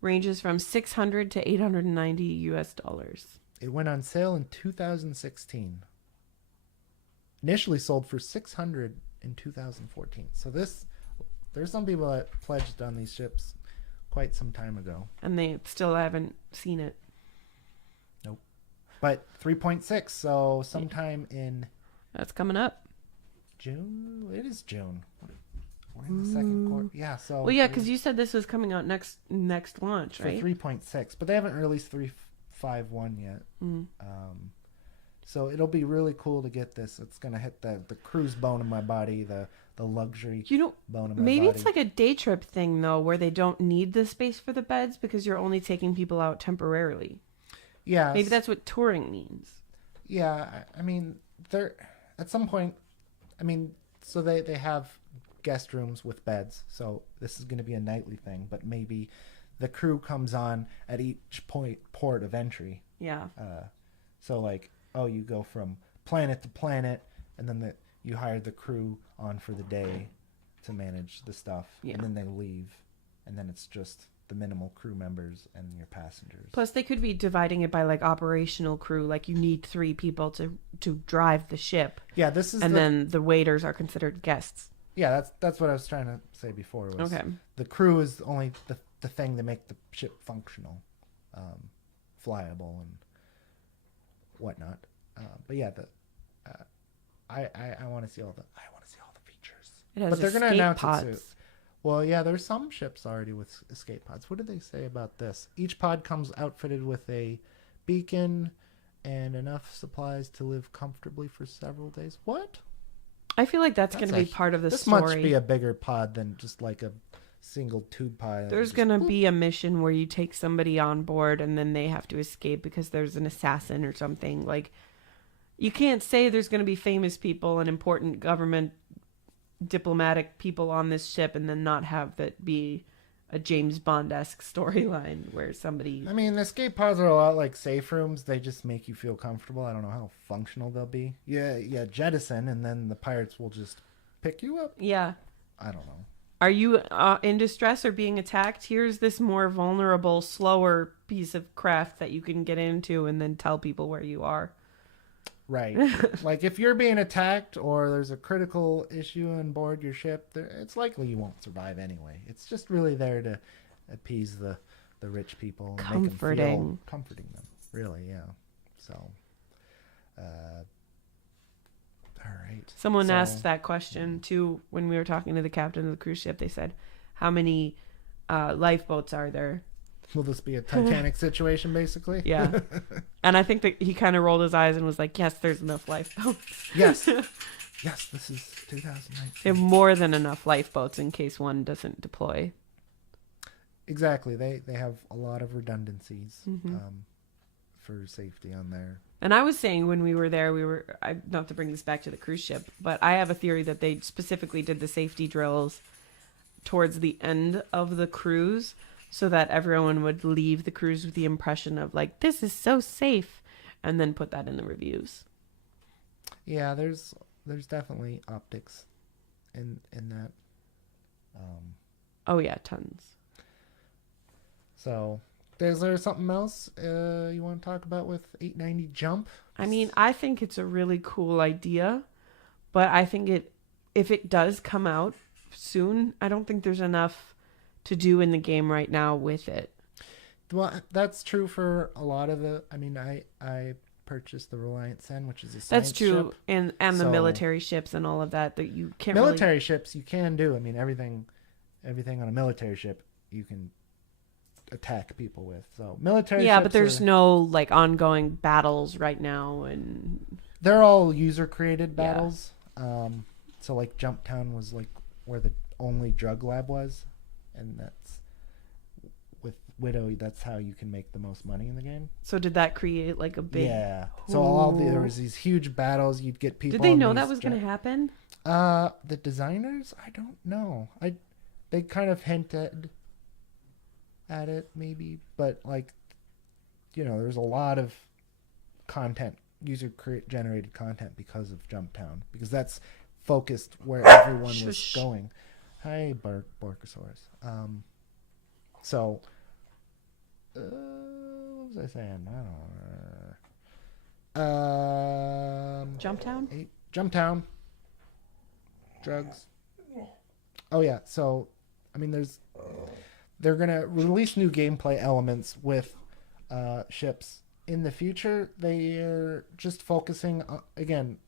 ranges from $600 to $890 US. it went on sale in 2016. Initially sold for $600 in 2014. So there's some people that pledged on these ships quite some time ago. And they still haven't seen it. But 3.6, so sometime in That's coming up. June. It is June. We're in the second quarter. Yeah, so Well, yeah, because you said this was coming out next launch, for right? 3.6, but they haven't released 3.51 yet. So it'll be really cool to get this. It's gonna hit the cruise bone in my body, the luxury bone in my Maybe body. it's like a day trip thing though, where they don't need the space for the beds because you're only taking people out temporarily. Yeah, Maybe that's what touring means. yeah. I mean, they're at some point. I mean, so they have guest rooms with beds. So this is going to be a nightly thing, but maybe the crew comes on at each port of entry. Yeah. So like, oh, you go from planet to planet, and then you hire the crew on for the day to manage the stuff, Yeah. and then they leave, and then it's just the minimal crew members and your passengers. Plus, they could be dividing it by like operational crew. Like you need 3 people to drive the ship, Yeah, this is and then the waiters are considered guests. yeah, that's what I was trying to say before. Was Okay. the crew is only the thing to make the ship functional, flyable and whatnot. But yeah, I want to see all the features. It has But they're gonna escape announce pods. it soon. Well, yeah, there's some ships already with escape pods. What did they say about this? Each pod comes outfitted with a beacon and enough supplies to live comfortably for several days. What? I feel like that's going to be part of the this story. must be a bigger pod than just like a single tube pod. There's going to be a mission where you take somebody on board and then they have to escape because there's an assassin or something. Like, you can't say there's going to be famous people and important government diplomatic people on this ship and then not have that be a James Bond-esque storyline where somebody... I mean, escape pods are a lot like safe rooms. They just make you feel comfortable. I don't know how functional they'll be. Yeah, jettison, and then the pirates will just pick you up. Yeah. I don't know. Are you in distress or being attacked? Here's this more vulnerable, slower piece of craft that you can get into and then tell people where you are. Right. Like, if you're being attacked or there's a critical issue on board your ship, it's likely you won't survive anyway. It's just really there to appease the rich people. And make them feel comforting them. Really, yeah. So, all right. Someone asked that question, too, when we were talking to the captain of the cruise ship. They said, how many lifeboats are there? Will this be a Titanic situation, basically? Yeah. And I think that he kind of rolled his eyes and was like, yes, there's enough lifeboats. Yes. Yes, this is 2019. They have more than enough lifeboats in case one doesn't deploy. Exactly. They have a lot of redundancies for safety on there. And I was saying when we were there, not to bring this back to the cruise ship, but I have a theory that they specifically did the safety drills towards the end of the cruise so that everyone would leave the cruise with the impression of like, this is so safe, and then put that in the reviews. Yeah, there's definitely optics in that. Oh yeah, tons. So, is there something else you want to talk about with 890 Jump? I mean, I think it's a really cool idea, but I think if it does come out soon, I don't think there's enough to do in the game right now with it. Well, that's true for a lot of the. I mean, I purchased the Reliant Sen, which is a science That's true, ship. and the So- military ships and all of that you can't Military ships you can do. I mean, everything on a military ship you can attack people with. So military yeah, ships but there's are, no like ongoing battles right now, and they're all user created Yeah. battles. So like Jumptown was like where the only drug lab was, and that's with Widow. That's how you can make the most money in the game. so did that create like a big? Yeah. So there was these huge battles. You'd get people. Did they on know these that was going to happen? The designers, I don't know. They kind of hinted at it maybe, but like, there's a lot of content, generated content because of Jumptown, because that's focused where everyone was Shush. going. Hi, Borkosaurus. So, what was I saying? I don't know. Jumptown? Jumptown. Drugs. Oh yeah, so I mean they're gonna release new gameplay elements with ships in the future. They're just focusing on, again,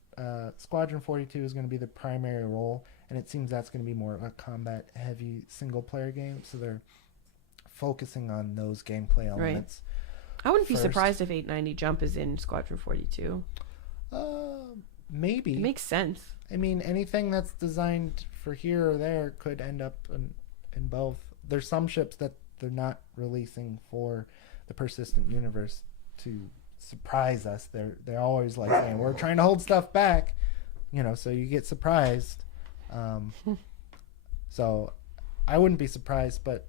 Squadron 42 is going to be the primary role, and it seems that's going to be more of a combat heavy single player game, so they're focusing on those gameplay elements. I wouldn't be first. surprised if 890 Jump is in Squadron 42. Maybe. It makes sense. I mean, anything that's designed for here or there could end up in both. There's some ships that they're not releasing for the persistent universe to surprise us. They're always like saying, we're trying to hold stuff back, so you get surprised. So I wouldn't be surprised, but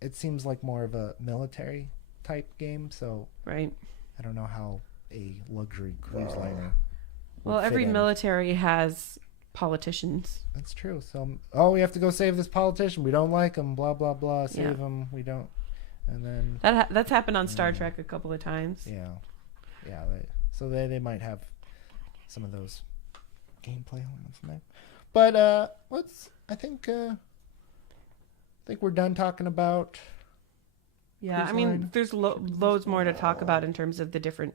it seems like more of a military type game, so Right. I don't know how a luxury cruise liner would Well, fit every in. military has politicians. That's true. So, we have to go save this politician. We don't like him. Blah blah blah. Save Yeah. him. We don't. And then That's happened on Star Trek a couple of times. yeah. So they might have some of those gameplay elements in there. But I think we're done talking about. Yeah, Cruise I mean, line. there's loads more to talk about in terms of the different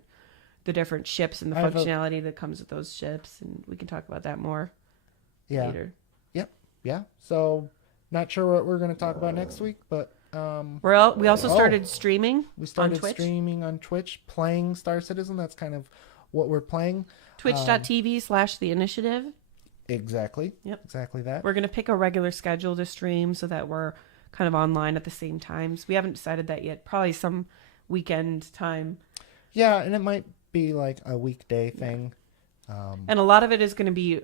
ships and the I have functionality that comes with those ships, and we can talk about that more Yeah. later. Yeah. So not sure what we're going to talk about next week, but We also started streaming we started on Twitch. streaming on Twitch, playing Star Citizen. That's kind of what we're playing. Twitch.tv/The Initiative. Exactly. Yep. Exactly that. We're going to pick a regular schedule to stream so that we're kind of online at the same times. We haven't decided that yet. Probably some weekend time. Yeah, and it might be like a weekday thing. And a lot of it is going to be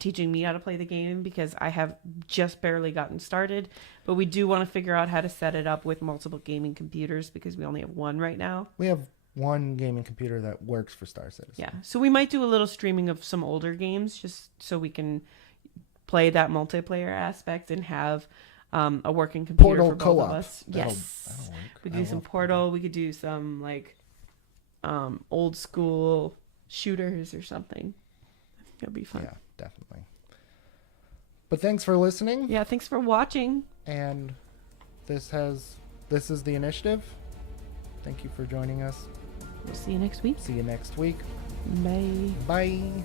teaching me how to play the game because I have just barely gotten started. But we do want to figure out how to set it up with multiple gaming computers because we only have one right now. We have one gaming computer that works for Star Citizen. Yeah. So we might do a little streaming of some older games just so we can play that multiplayer aspect and have a working computer Portal for both co-op. of us. That'll Yes. work. We I do some love Portal. We could do some like old school shooters or something. I think that'd be fun. Yeah, definitely. But thanks for listening. Yeah, thanks for watching. And this is The Initiative. Thank you for joining us. We'll see you next week. See you next week. Bye. Bye.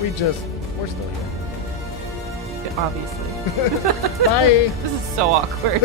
We're still here. Obviously. Bye. This is so awkward.